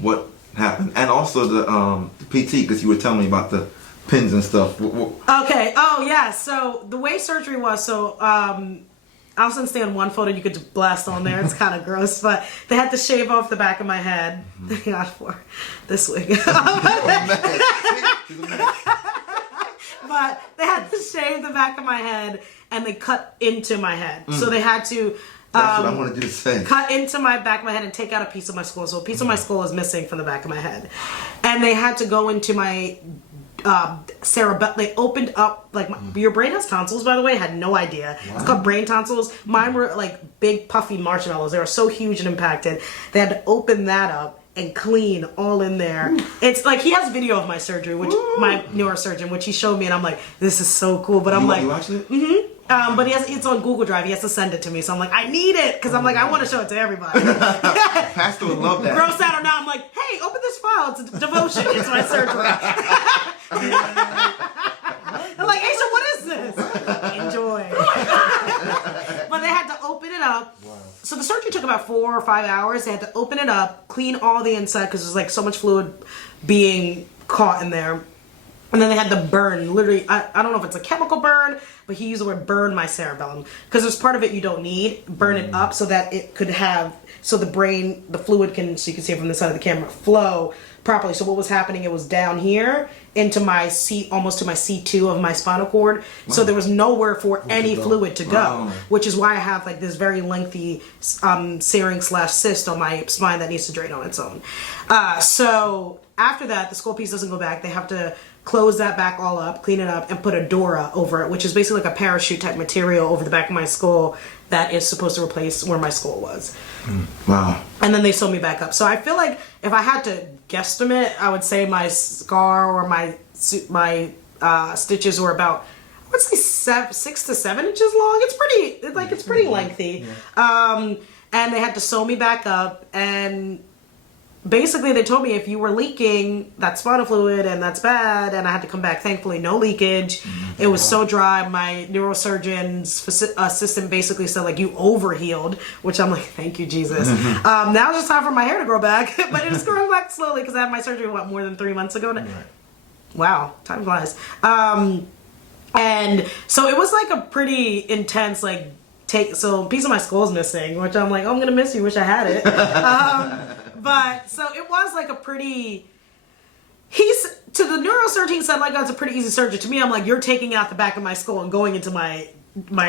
happened, and also the PT, because you were telling me about the pins and stuff. Okay. Oh yeah. So the way surgery was, I'll send Stan one photo you could just blast on there. It's kind of gross, but they had to shave off the back of my head. Thank God for this wig. But they had to shave the back of my head and they cut into my head. So they had to That's what I wanted you to say. cut into my back of my head and take out a piece of my skull. So a piece of my skull is missing from the back of my head. And they had to go into my cerebellum. They opened up, like, your brain has tonsils, by the way. I had no idea. Wow. It's called brain tonsils. Mine were like big puffy marshmallows. They were so huge and impacted. They had to open that up and clean all in there. Ooh. It's like, he has video of my surgery, which my neurosurgeon, which he showed me, and I'm like, this is so cool. But I'm like, you watched it? Mm-hmm. But it's on Google Drive. He has to send it to me. So I'm like, I need it. Because I'm like, I want to show it to everybody. Pastor would love that. Gross out or not, I'm like, hey, open this file. It's a devotion. It's my surgery. I'm like, Aisha, what is this? Enjoy. But they had to open it up. Wow. So the surgery took about 4 or 5 hours. They had to open it up, clean all the inside because there's like so much fluid being caught in there. And then they had to burn, literally, I don't know if it's a chemical burn, but he used the word burn my cerebellum. Because there's part of it you don't need. Burn it up so that it could have, so the brain, the fluid can, so you can see it from the side of the camera, flow properly. So what was happening, it was down here into my almost to my C2 of my spinal cord. Wow. So there was nowhere for any fluid to go, wow. Which is why I have like this very lengthy searing/cyst on my spine that needs to drain on its own. So after that, the skull piece doesn't go back. They have to close that back all up, clean it up, and put a Dora over it, which is basically like a parachute type material over the back of my skull that is supposed to replace where my skull was. Wow. And then they sew me back up. So I feel like if I had to guesstimate, I would say my scar or my stitches were about, I would say 6 to 7 inches long. It's pretty lengthy. Yeah. And they had to sew me back up, and basically they told me if you were leaking that spinal fluid, and that's bad, and I had to come back. Thankfully, no leakage. It was so dry. My neurosurgeon's assistant basically said, like, you overhealed, which I'm like, thank you, Jesus. Now it's just time for my hair to grow back, but it was growing back slowly because I had my surgery, more than 3 months ago? Right. Wow, time flies. And so it was like a pretty intense, like, so a piece of my skull's missing, which I'm like, oh, I'm gonna miss you, wish I had it. But so it was like a pretty, to the neurosurgeon said, like, that's a pretty easy surgery. To me, I'm like, you're taking out the back of my skull and going into my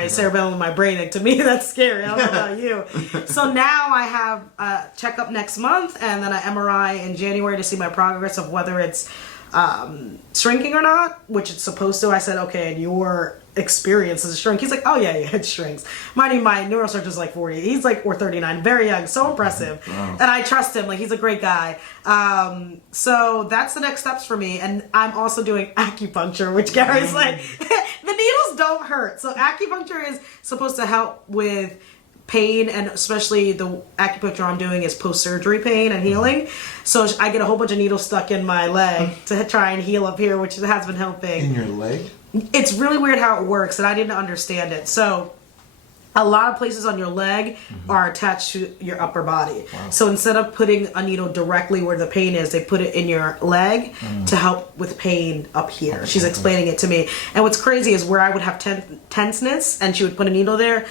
cerebellum and my brain. Like, to me, that's scary. I don't know about you. So now I have a checkup next month and then an MRI in January to see my progress of whether it's shrinking or not, which it's supposed to. I said, okay, and your experience is shrink. He's like, oh yeah, it shrinks. Mind you, my neurosurgeon's like 40. He's like, or 39, very young, so impressive. Wow. And I trust him, like, he's a great guy. So that's the next steps for me. And I'm also doing acupuncture, which Gary's like, the needles don't hurt. So acupuncture is supposed to help with pain, and especially the acupuncture I'm doing is post-surgery pain and healing. So I get a whole bunch of needles stuck in my leg to try and heal up here, which has been helping. In your leg? It's really weird how it works, and I didn't understand it. So a lot of places on your leg are attached to your upper body. Wow. So instead of putting a needle directly where the pain is, they put it in your leg to help with pain up here. She's explaining it to me. And what's crazy is where I would have tenseness and she would put a needle there,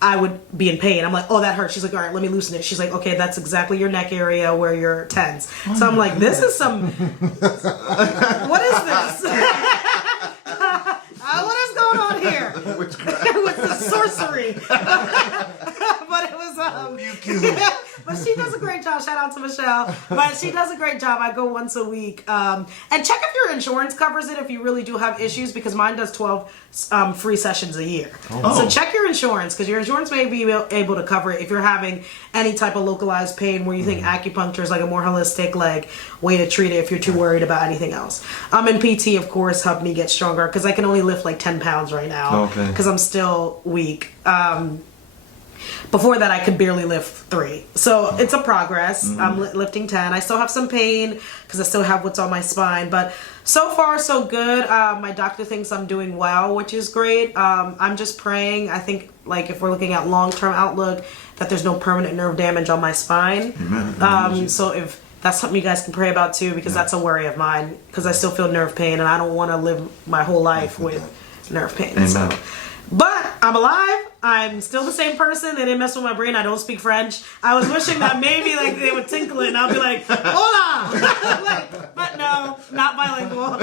I would be in pain. I'm like, oh, that hurts. She's like, all right, let me loosen it. She's like, okay, that's exactly your neck area where you're tense. So I'm like, this is some, what is this? What is going on here? With the sorcery. But it was, But she does a great job. Shout out to Michelle. But she does a great job. I go once a week. And check if your insurance covers it if you really do have issues, because mine does 12 free sessions a year. So check your insurance, because your insurance may be able to cover it if you're having any type of localized pain where you think acupuncture is like a more holistic way to treat it if you're too worried about anything else. And PT, of course, helped me get stronger, because I can only lift like 10 pounds right now because I'm still weak. Before that, I could barely lift 3. So it's a progress. I'm lifting 10. I still have some pain because I still have what's on my spine. But so far, so good. My doctor thinks I'm doing well, which is great. I'm just praying. I think, like, if we're looking at long-term outlook, that there's no permanent nerve damage on my spine. So if that's something you guys can pray about too, because that's a worry of mine, because I still feel nerve pain and I don't want to live my whole life with nerve pain. So. But I'm alive. I'm still the same person. They didn't mess with my brain. I don't speak French. I was wishing that maybe like they would tinkle it and I'll be like, hola! But no, not bilingual.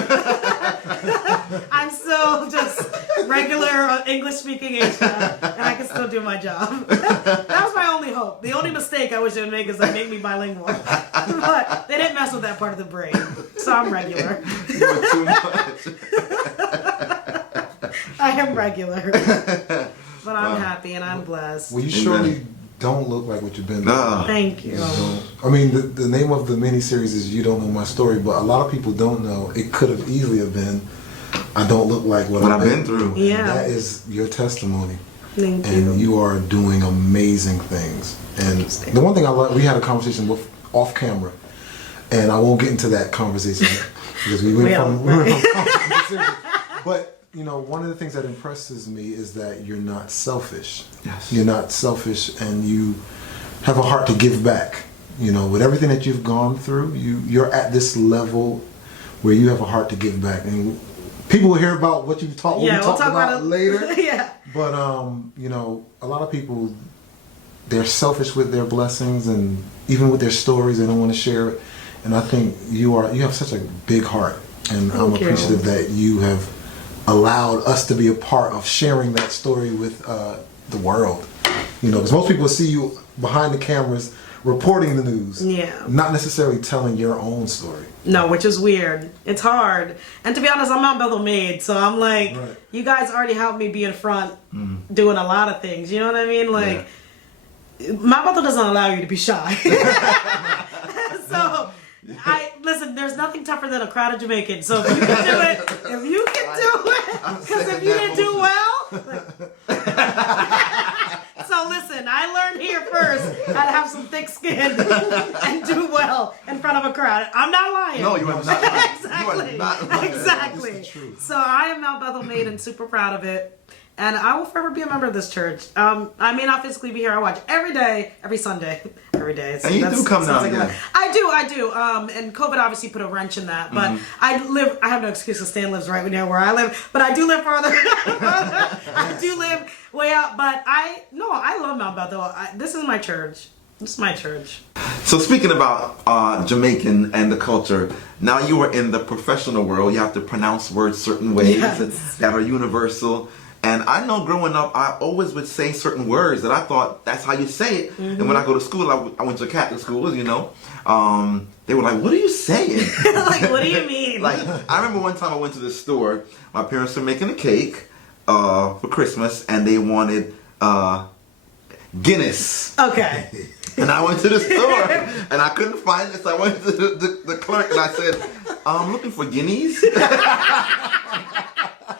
I'm still just regular English speaking Asian, and I can still do my job. That was my only hope. The only mistake I wish they would make is like make me bilingual. But they didn't mess with that part of the brain. So I'm regular. You're too much. I am regular. But I'm happy and I'm blessed. Well, you surely don't look like what you've been through. Thank you. I mean, the name of the miniseries is You Don't Know My Story, but a lot of people don't know. It could have easily have been I Don't Look Like What I've Been Through. Yeah. That is your testimony. Thank you. And you are doing amazing things. And the one thing I like, we had a conversation off camera, and I won't get into that conversation because we went from but you know, one of the things that impresses me is that you're not selfish. Yes. You're not selfish, and you have a heart to give back. You know, with everything that you've gone through, you're at this level where you have a heart to give back. And people will hear about what you've taught. Yeah, we'll talk about it later. Yeah. But you know, a lot of people, they're selfish with their blessings and even with their stories. They don't want to share it. And I think you have such a big heart, and I'm appreciative that you have allowed us to be a part of sharing that story with the world. You know, because most people see you behind the cameras reporting the news, not necessarily telling your own story. No, which is weird. It's hard. And to be honest, I'm Mount Bethel maid, so I'm like, you guys already helped me be in front doing a lot of things. You know what I mean? Like, Mount Bethel doesn't allow you to be shy. So, listen, there's nothing tougher than a crowd of Jamaicans. So if you can do it, because if you didn't do well, so listen, I learned here first how to have some thick skin and do well in front of a crowd. I'm not lying. No, you are not lying. Exactly. You are not lying. Exactly. So I am Mount Bethel maid and super proud of it. And I will forever be a member of this church. I may not physically be here. I watch every day, every Sunday, every day. So and you do come down here. I do. And COVID obviously put a wrench in that. But I have no excuse because Stan lives right near where I live. But I do live further. I do live way out. But I love Mount Bethel. This is my church. This is my church. So speaking about Jamaican and the culture, now you are in the professional world. You have to pronounce words certain ways that are universal. And I know growing up, I always would say certain words that I thought that's how you say it. And when I go to school, I went to Catholic schools, you know. They were like, what are you saying? Like, what do you mean? Like, I remember one time I went to the store. My parents were making a cake for Christmas, and they wanted Guinness. Okay. And I went to the store, and I couldn't find it, so I went to the clerk, and I said, I'm looking for guineas.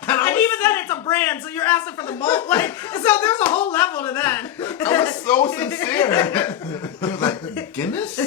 And even then, it's a brand, so you're asking for the most. Like, so there's a whole level to that. I was so sincere. He was like, Guinness?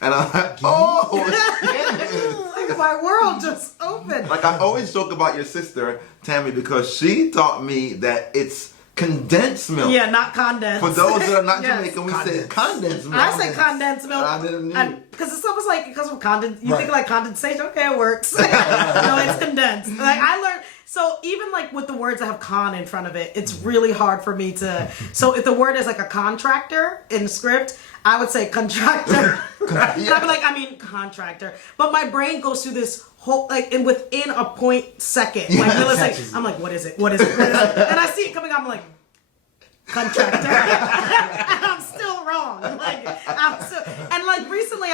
And I'm like, oh, it's Guinness. Like, my world just opened. Like, I always joke about your sister, Tammy, because she taught me that it's condensed milk. Yeah, not condensed. For those that are not Jamaican, we say condensed milk. I say condensed milk. I didn't know. Because it's almost like, because of you think like condensation, okay, it works. No, it's condensed. Like, I learned, so even like with the words that have con in front of it, it's really hard for me to, so if the word is like a contractor in the script, I would say contractor. I'd be like, contractor. But my brain goes through this whole, like, and within a point second, like millisecond, I'm like, what is it? What is it? What is it? And I see it coming up, I'm like, contractor. And I'm still wrong. Like,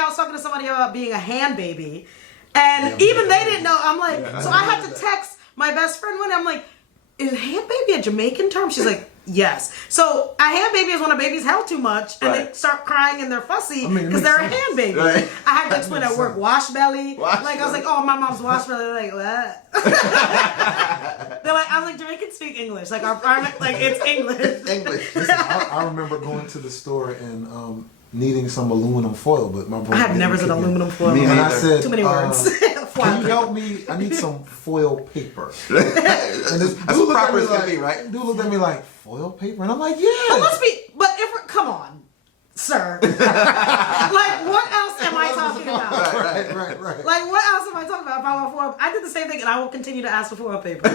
I was talking to somebody about being a hand baby, and even they didn't know. I'm like, so I had to text my best friend one. I'm like, is hand baby a Jamaican term? She's like, yes. So a hand baby is when a baby's held too much and they start crying and they're fussy because they're a hand baby. Right. I had to explain at work, wash belly. Wash I was like, oh, my mom's wash belly. They're like, what? They're like, I was like, Jamaicans speak English. Like like it's English. English. Listen, I remember going to the store and needing some aluminum foil, but my brother. I have never said aluminum foil. Me And I neither. said, Too many words. Can you help me? I need some foil paper. And this That's what proper is gonna be, right? Dude looked at me like, foil paper? And I'm like, yeah. But if we're, come on, sir. Like, what else am I talking about? Right. Like, what else am I talking about? If I want foil, I did the same thing, and I will continue to ask for foil paper.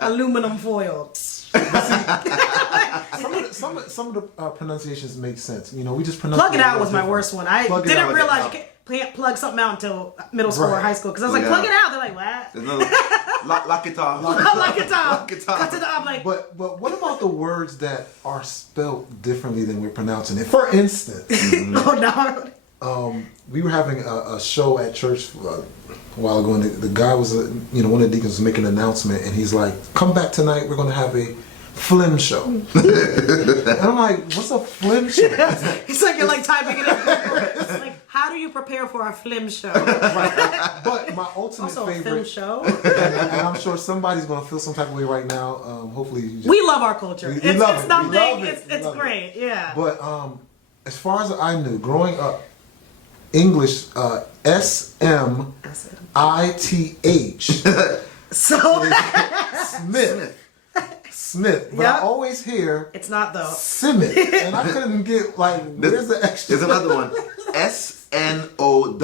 Aluminum foil. Some of the pronunciations make sense. You know, we just pronounce. Plug it out was my worst one. I Plug it didn't out. realize you can't plug something out until middle school or high school. Because I was like, plug it out. They're like, what? There's another lock it off. Lock it off. Lock it off. Cut it off. Like, But what about the words that are spelled differently than we're pronouncing it? For instance, oh no. we were having a show at church a while ago, and the guy was, one of the deacons was making an announcement, and he's like, "Come back tonight. We're going to have a flim show." And I'm like, "What's a flim show?" It's like you're like typing it in. It's like, how do you prepare for a film show? But my ultimate Also, a film favorite, show. and I'm sure somebody's going to feel some type of way right now. Hopefully, you just, We love our culture. We It's love it. We nothing. love it. It's We love it. great. Yeah. But as far as I knew, growing up, English SMITH So Smith. But Yep. I always hear it's not though. Simit, and I couldn't get where's the extra? There's another one. SNOW.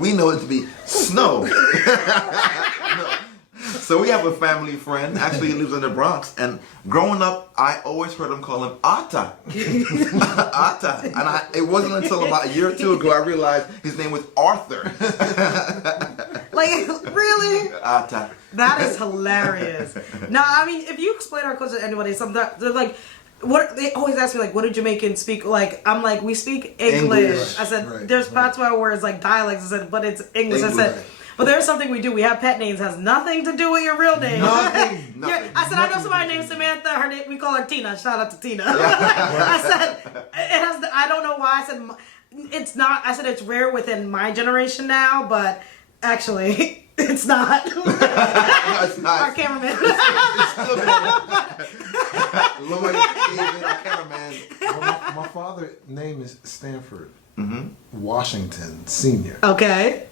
We know it to be snow. No. So we have a family friend. Actually, he lives in the Bronx. And growing up, I always heard him call him Atta. Atta. And it wasn't until about a year or two ago I realized his name was Arthur. Like, really? Atta. That is hilarious. No, I mean, if you explain our culture to anybody, they're like, what they always ask me, like, what do Jamaicans speak? Like, I'm like, we speak English. I said, Right, there's parts of our words like dialects. I said, but it's English. I said, but there's something we do. We have pet names. Has nothing to do with your real name. Nothing. I said, I know somebody named Samantha. Her name, we call her Tina. Shout out to Tina. I said, it has. I don't know why. I said, it's not. I said, it's rare within my generation now, but actually. It's not. No, it's not. Our cameraman. It's still Lloyd, David, our cameraman. Well, my father's name is Stanford Washington Sr. Okay.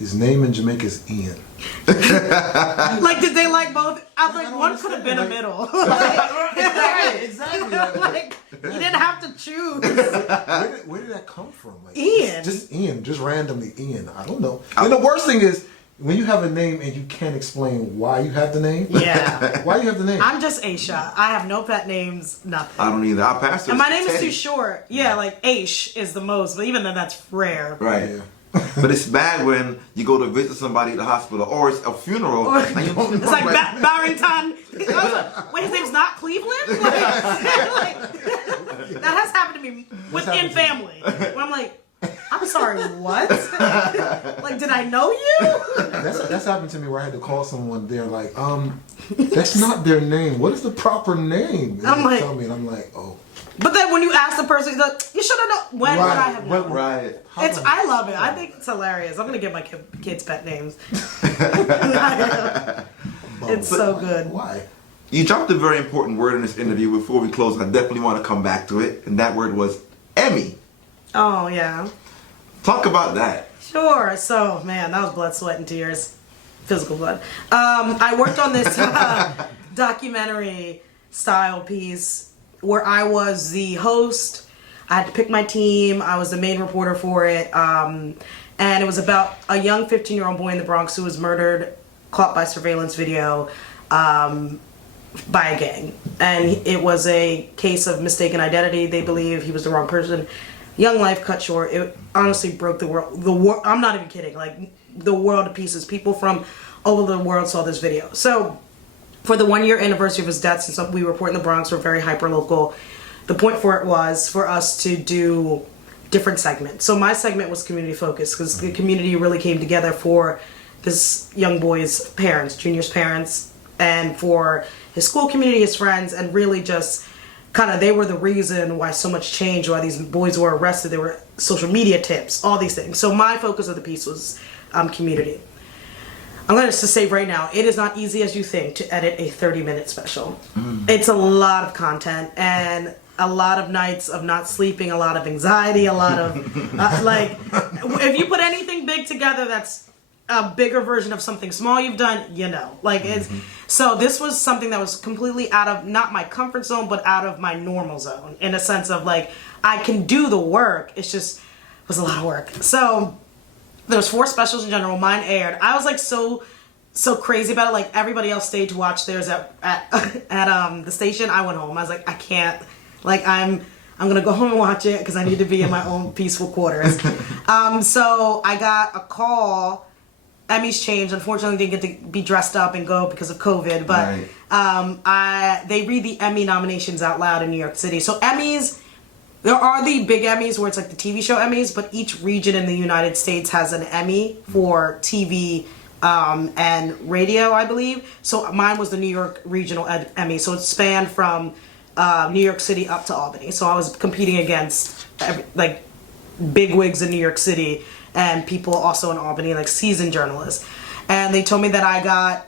His name in Jamaica is Ian. Like, did they like both? I was like, don't one could have been a understand, middle. Exactly. Like, you didn't have to choose. Where did that come from? Like, Ian. Just Ian. Just randomly Ian. I don't know. And the worst thing is, when you have a name and you can't explain why you have the name. Yeah. Why you have the name? I'm just Aisha. I have no pet names, nothing. I don't either. Our pastor. And my name is Teddy. too short. Yeah, like Aish is the most, but even then that's rare. Right. Yeah. But it's bad when you go to visit somebody at the hospital or it's a funeral. Or- and you don't It's like Barrington. I was like, wait, his name's not Cleveland? Like, that has happened to me within family. Where I'm like, I'm sorry, what? Like, did I know you? That's happened to me where I had to call someone. They're like, that's not their name. What is the proper name? And I'm they like- tell me, and I'm like, oh. But then when you ask the person, he's like, you should have known. When would I have known? Right. I love it. I think it's hilarious. I'm gonna get my kids pet names. It's so good. Why? You dropped a very important word in this interview before we close. I definitely want to come back to it. And that word was Emmy. Oh yeah. Talk about that. Sure. So, man, that was blood, sweat, and tears. Physical blood. I worked on this documentary style piece where I was the host. I had to pick my team. I was the main reporter for it. And it was about a young 15-year-old boy in the Bronx who was murdered, caught by surveillance video by a gang. And it was a case of mistaken identity. They believe he was the wrong person. Young life cut short. It honestly broke the world. I'm not even kidding. Like, the world to pieces. People from all over the world saw this video. So, for the 1 year anniversary of his death, since we report in the Bronx, we're very hyper local. The point for it was for us to do different segments. So my segment was community focused because the community really came together for this young boy's parents, Junior's parents, and for his school community, his friends, and really just kind of they were the reason why so much changed, why these boys were arrested. There were social media tips, all these things. So my focus of the piece was community. I'm going to say right now, it is not easy as you think to edit a 30-minute special. It's a lot of content and a lot of nights of not sleeping, a lot of anxiety, a lot of if you put anything big together that's a bigger version of something small you've done, it's so this was something that was completely out of not my comfort zone but out of my normal zone, in a sense of like I can do the work, it's just it was a lot of work. So there was 4 specials in general. Mine aired. I was like so crazy about it. Like everybody else stayed to watch theirs at the station. I went home. I was like, I can't. Like I'm gonna go home and watch it because I need to be in my own peaceful quarters. So I got a call. Emmys changed. Unfortunately, didn't get to be dressed up and go because of COVID. But they read the Emmy nominations out loud in New York City. So Emmys. There are the big Emmys where it's like the TV show Emmys, but each region in the United States has an Emmy for TV and radio, I big. So mine was the New York Regional Emmy. So it spanned from New York City up to Albany. So I was competing against big wigs in New York City and people also in Albany, like seasoned journalists. And they told me that I got,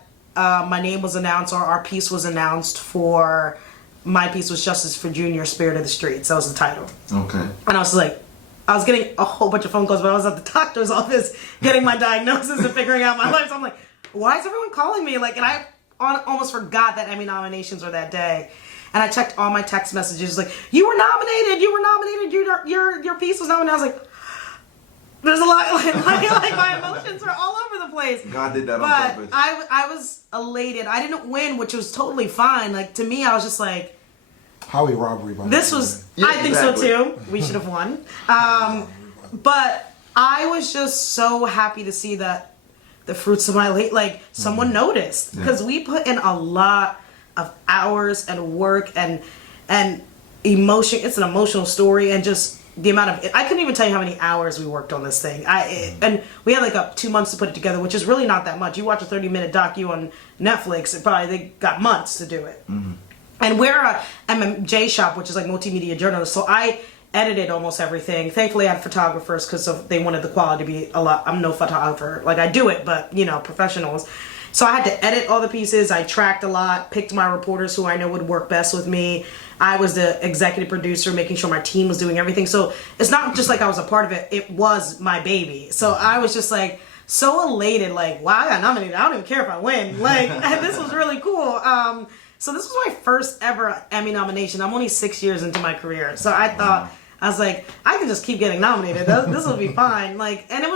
my name was announced, or our piece was announced for... My piece was Justice for Junior, Spirit of the Streets. That was the title. Okay. And I was like, I was getting a whole bunch of phone calls, but I was at the doctor's office getting my diagnosis and figuring out my life. So I'm like, why is everyone calling me? Like, and I almost forgot that Emmy nominations were that day. And I checked all my text messages, like, you were nominated, your piece was nominated. I was like, there's a lot, like my emotions were all over the place. God did that on purpose. But I was elated. I didn't win, which was totally fine. Like, to me, I was just like... Highway robbery. By this was... Yeah, I think so, too. We should have won. But I was just so happy to see that the fruits of my someone noticed. Because we put in a lot of hours and work and emotion. It's an emotional story, and just... the amount of I couldn't even tell you how many hours we worked on this thing. And we had 2 months to put it together, which is really not that much. You watch a 30-minute docu on Netflix, they got months to do it. And we're a MMJ shop, which is like multimedia journalists. So I edited almost everything. Thankfully, I had photographers because they wanted the quality to be a lot. I'm no photographer. Like I do it, but professionals. So I had to edit all the pieces. I tracked a lot, picked my reporters who I know would work best with me. I was the executive producer, making sure my team was doing everything. So it's not just like I was a part of it. It was my baby. So I was just like so elated, like, wow, I got nominated. I don't even care if I win. Like, this was really cool. So this was my first ever Emmy nomination. I'm only 6 years into my career. So I thought, I was like, I can just keep getting nominated. This will be fine. Like, and I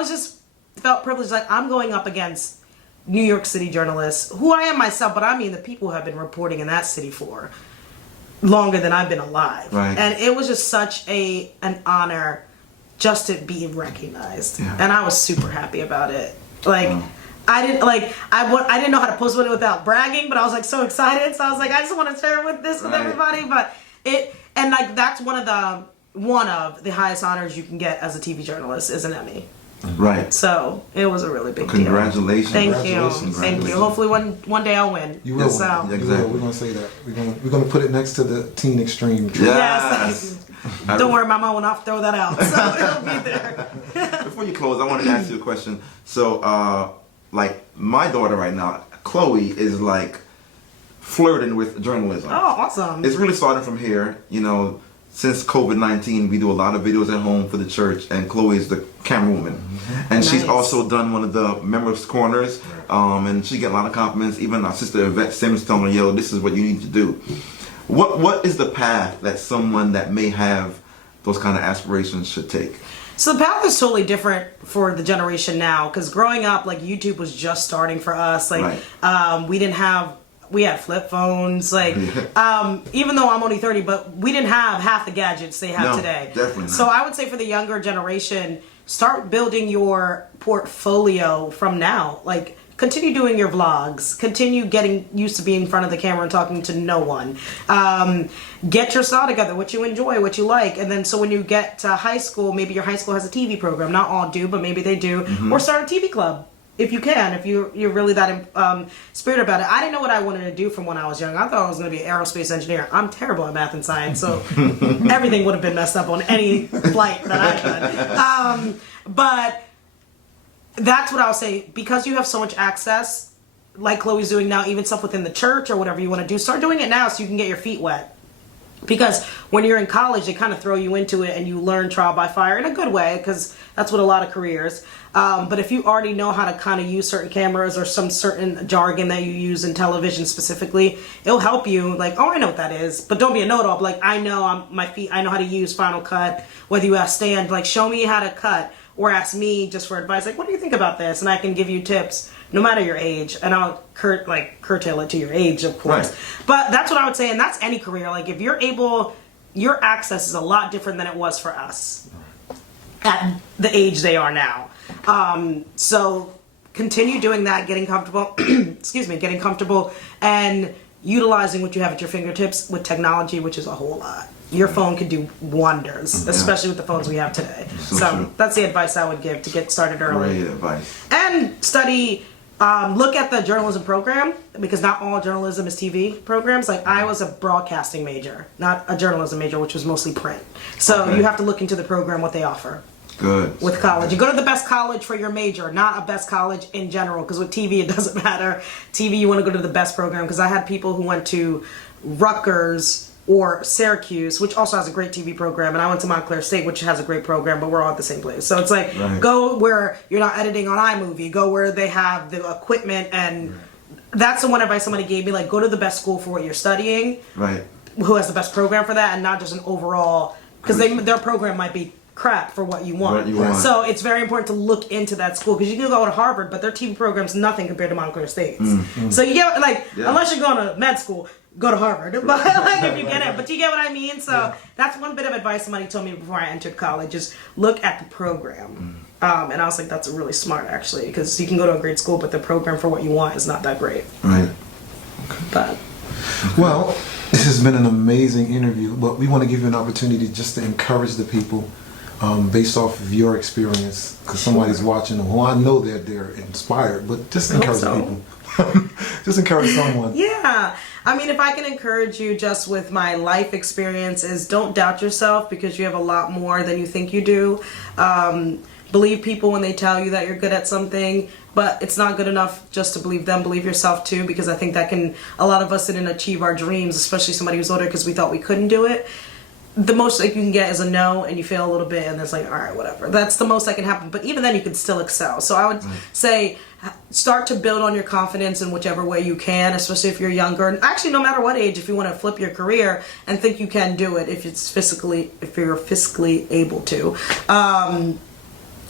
was just felt privileged. Like, I'm going up against New York City journalists, who I am myself, but I mean the people who have been reporting in that city for longer than I've been alive. Right. And it was just such an honor just to be recognized. Yeah. And I was super happy about it. Like, I didn't know how to post with it without bragging, but I was like so excited. So I was like, I just want to share with everybody. But that's one of the highest honors you can get as a TV journalist is an Emmy. Right. So it was a really big Congratulations. deal. Thank you. Hopefully one day I'll win. You will. So. Exactly. We're gonna say that. We're gonna put it next to the Teen Extreme. Yes. Don't worry, my mom will not throw that out. So it'll be there. Before you close, I want to ask you a question. So, my daughter right now, Chloe, is flirting with journalism. Oh, awesome. It's really starting from here. Since COVID-19, we do a lot of videos at home for the church, and Chloe is the camerawoman. Mm-hmm. And she's also done one of the members' corners, and she get a lot of compliments. Even our sister Yvette Simmons telling her, yo, this is what you need to do. What is the path that someone that may have those kind of aspirations should take? So the path is totally different for the generation now, because growing up, YouTube was just starting for us. We had flip phones, even though I'm only 30, but we didn't have half the gadgets they have today. Definitely not. So I would say for the younger generation, start building your portfolio from now. continue doing your vlogs. Continue getting used to being in front of the camera and talking to no one. Get your style together, what you enjoy, what you like. And then so when you get to high school, maybe your high school has a TV program. Not all do, but maybe they do. Or start a TV club. If you can, if you're really that spirited about it. I didn't know what I wanted to do from when I was young. I thought I was going to be an aerospace engineer. I'm terrible at math and science, so everything would have been messed up on any flight that I could. But that's what I'll say. Because you have so much access, like Chloe's doing now, even stuff within the church or whatever you want to do, start doing it now so you can get your feet wet. Because when you're in college, they kind of throw you into it and you learn trial by fire in a good way, because that's what a lot of careers. But if you already know how to kind of use certain cameras or some certain jargon that you use in television specifically, it'll help you. Like, oh, I know what that is. But don't be a know-it-all. But like, I know I know how to use Final Cut. Whether you ask Stan, like, show me how to cut, or ask me just for advice. Like, what do you think about this? And I can give you tips, no matter your age. And I'll curtail it to your age, of course. Right. But that's what I would say, and that's any career. Like, if you're able, your access is a lot different than it was for us at the age they are now. So continue doing that, getting comfortable, getting comfortable and utilizing what you have at your fingertips with technology, which is a whole lot. Your phone could do wonders, especially with the phones we have today. So that's the advice I would give to get started early. Great advice. And study, look at the journalism program, because not all journalism is TV programs. Like, I was a broadcasting major, not a journalism major, which was mostly print. So you have to look into the program, what they offer. Good. With college. You go to the best college for your major, not a best college in general, because with TV it doesn't matter. TV, you want to go to the best program, because I had people who went to Rutgers or Syracuse, which also has a great TV program, and I went to Montclair State, which has a great program, but we're all at the same place. So it's like, go where you're not editing on iMovie, go where they have the equipment, and that's the one advice somebody gave me, like, go to the best school for what you're studying, who has the best program for that, and not just an overall, because their program might be crap for what you want. So it's very important to look into that school, because you can go to Harvard, but their TV program's nothing compared to Montclair State's. So you get, like, unless you're going to med school, go to Harvard. But like, if you get it, but you get what I mean. So that's one bit of advice somebody told me before I entered college: is look at the program. And I was like, that's really smart, actually, because you can go to a great school, but the program for what you want is not that great. Right. But well, this has been an amazing interview, but we want to give you an opportunity just to encourage the people based off of your experience, because somebody's watching them. Well, I know that they're inspired, but just encourage the people. Just encourage someone. Yeah. I mean, if I can encourage you just with my life experiences, don't doubt yourself, because you have a lot more than you think you do. Believe people when they tell you that you're good at something, but it's not good enough just to believe them. Believe yourself too, because I think that a lot of us didn't achieve our dreams, especially somebody who's older, because we thought we couldn't do it. The most that you can get is a no, and you fail a little bit, and it's like, all right, whatever. That's the most that can happen. But even then, you can still excel. So I would say, start to build on your confidence in whichever way you can, especially if you're younger. And actually, no matter what age, if you want to flip your career and think you can do it, if you're fiscally able to. And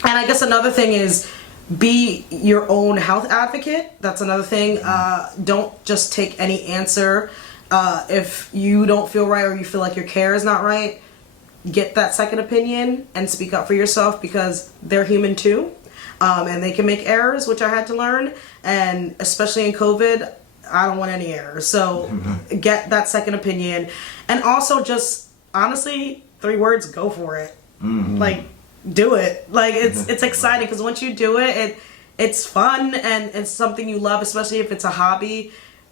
I guess another thing is, be your own health advocate. That's another thing. Don't just take any answer. If you don't feel right, or you feel like your care is not right, get that second opinion and speak up for yourself, because they're human too. And they can make errors, which I had to learn. And especially in COVID, I don't want any errors. So get that second opinion. And also, just honestly, 3 words, go for it. Like, do it. Like, it's exciting, because once you do it, it's fun, and it's something you love, especially if it's a hobby.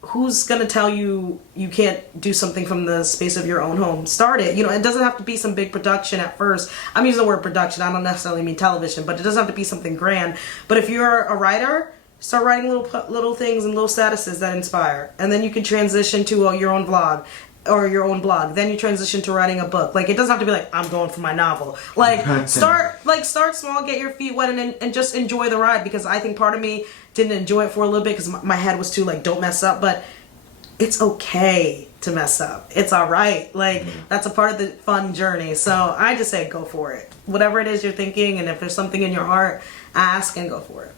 Who's gonna tell you you can't do something from the space of your own home? Start it. It doesn't have to be some big production at first. I'm using the word production. I don't necessarily mean television, but it doesn't have to be something grand. But if you're a writer, start writing little things and little statuses that inspire, and then you can transition to your own vlog or your own blog. Then you transition to writing a book. Like, it doesn't have to be like, I'm going for my novel. Like, start small, get your feet wet, and just enjoy the ride, because I think part of me didn't enjoy it for a little bit, because my head was too like, don't mess up. But it's okay to mess up. It's all right. Like, that's a part of the fun journey. So I just say, go for it. Whatever it is you're thinking, and if there's something in your heart, ask and go for it.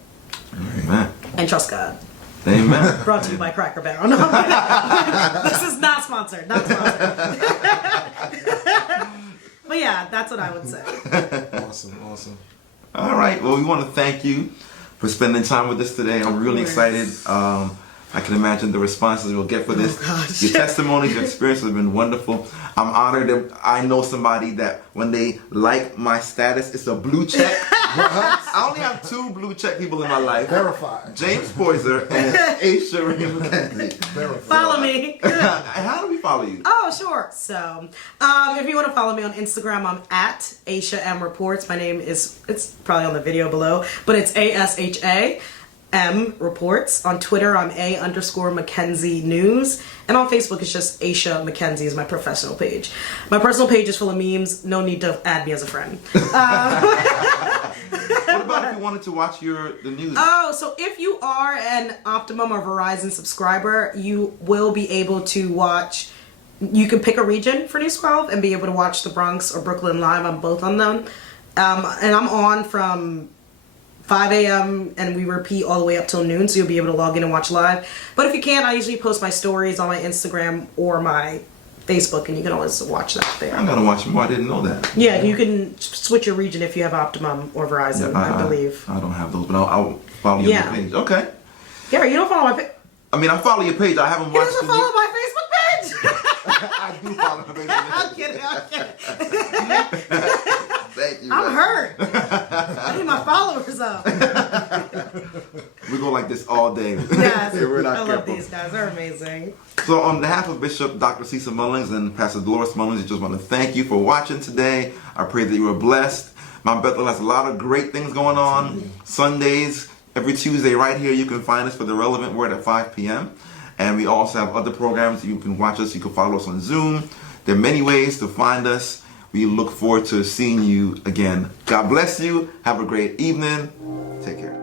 Amen. And trust God. Amen. Brought to you by Cracker Barrel. No, this is not sponsored. Not sponsored. But yeah, that's what I would say. Awesome. All right. Well, we want to thank you for spending time with us today. I'm really excited. I can imagine the responses we'll get for this. Gosh. Your testimonies, your experience have been wonderful. I'm honored that I know somebody that when they like my status, it's a blue check. I only have 2 blue check people in my life. Verified. James Poyser and Aisha Ray McKenzie. Verified. Follow me. How do we follow you? Oh, sure. So, if you want to follow me on Instagram, I'm at Aisha M Reports. My name is, it's probably on the video below, but it's ASHA M Reports. On Twitter, I'm A_Mackenzie News. And on Facebook, it's just Aisha McKenzie is my professional page. My personal page is full of memes. No need to add me as a friend. What about if you wanted to watch the news? Oh, so if you are an Optimum or Verizon subscriber, you will be able to watch. You can pick a region for News 12 and be able to watch the Bronx or Brooklyn live on both of them. And I'm on from 5 a.m. and we repeat all the way up till noon, so you'll be able to log in and watch live. But if you can't, I usually post my stories on my Instagram or my Facebook, and you can always watch that there. I gotta watch more. I didn't know that. Yeah, you can switch your region if you have Optimum or Verizon, I believe. I don't have those, but I'll follow you on the page. Okay. Gary, you don't follow my page. I mean, I follow your page. I haven't He watched doesn't the follow my Facebook page. I do follow the page. I'm kidding. Thank you. I'm man. hurt. I need my followers up. We go like this all day. Yes, If we're not I love careful. these guys. They're amazing. So on behalf of Bishop Dr. Cecil Mullins and Pastor Dolores Mullins, I just want to thank you for watching today. I pray that you were blessed. Mount Bethel has a lot of great things going on. Sundays, every Tuesday right here, you can find us for the Relevant Word at 5 p.m. And we also have other programs. You can watch us. You can follow us on Zoom. There are many ways to find us. We look forward to seeing you again. God bless you. Have a great evening. Take care.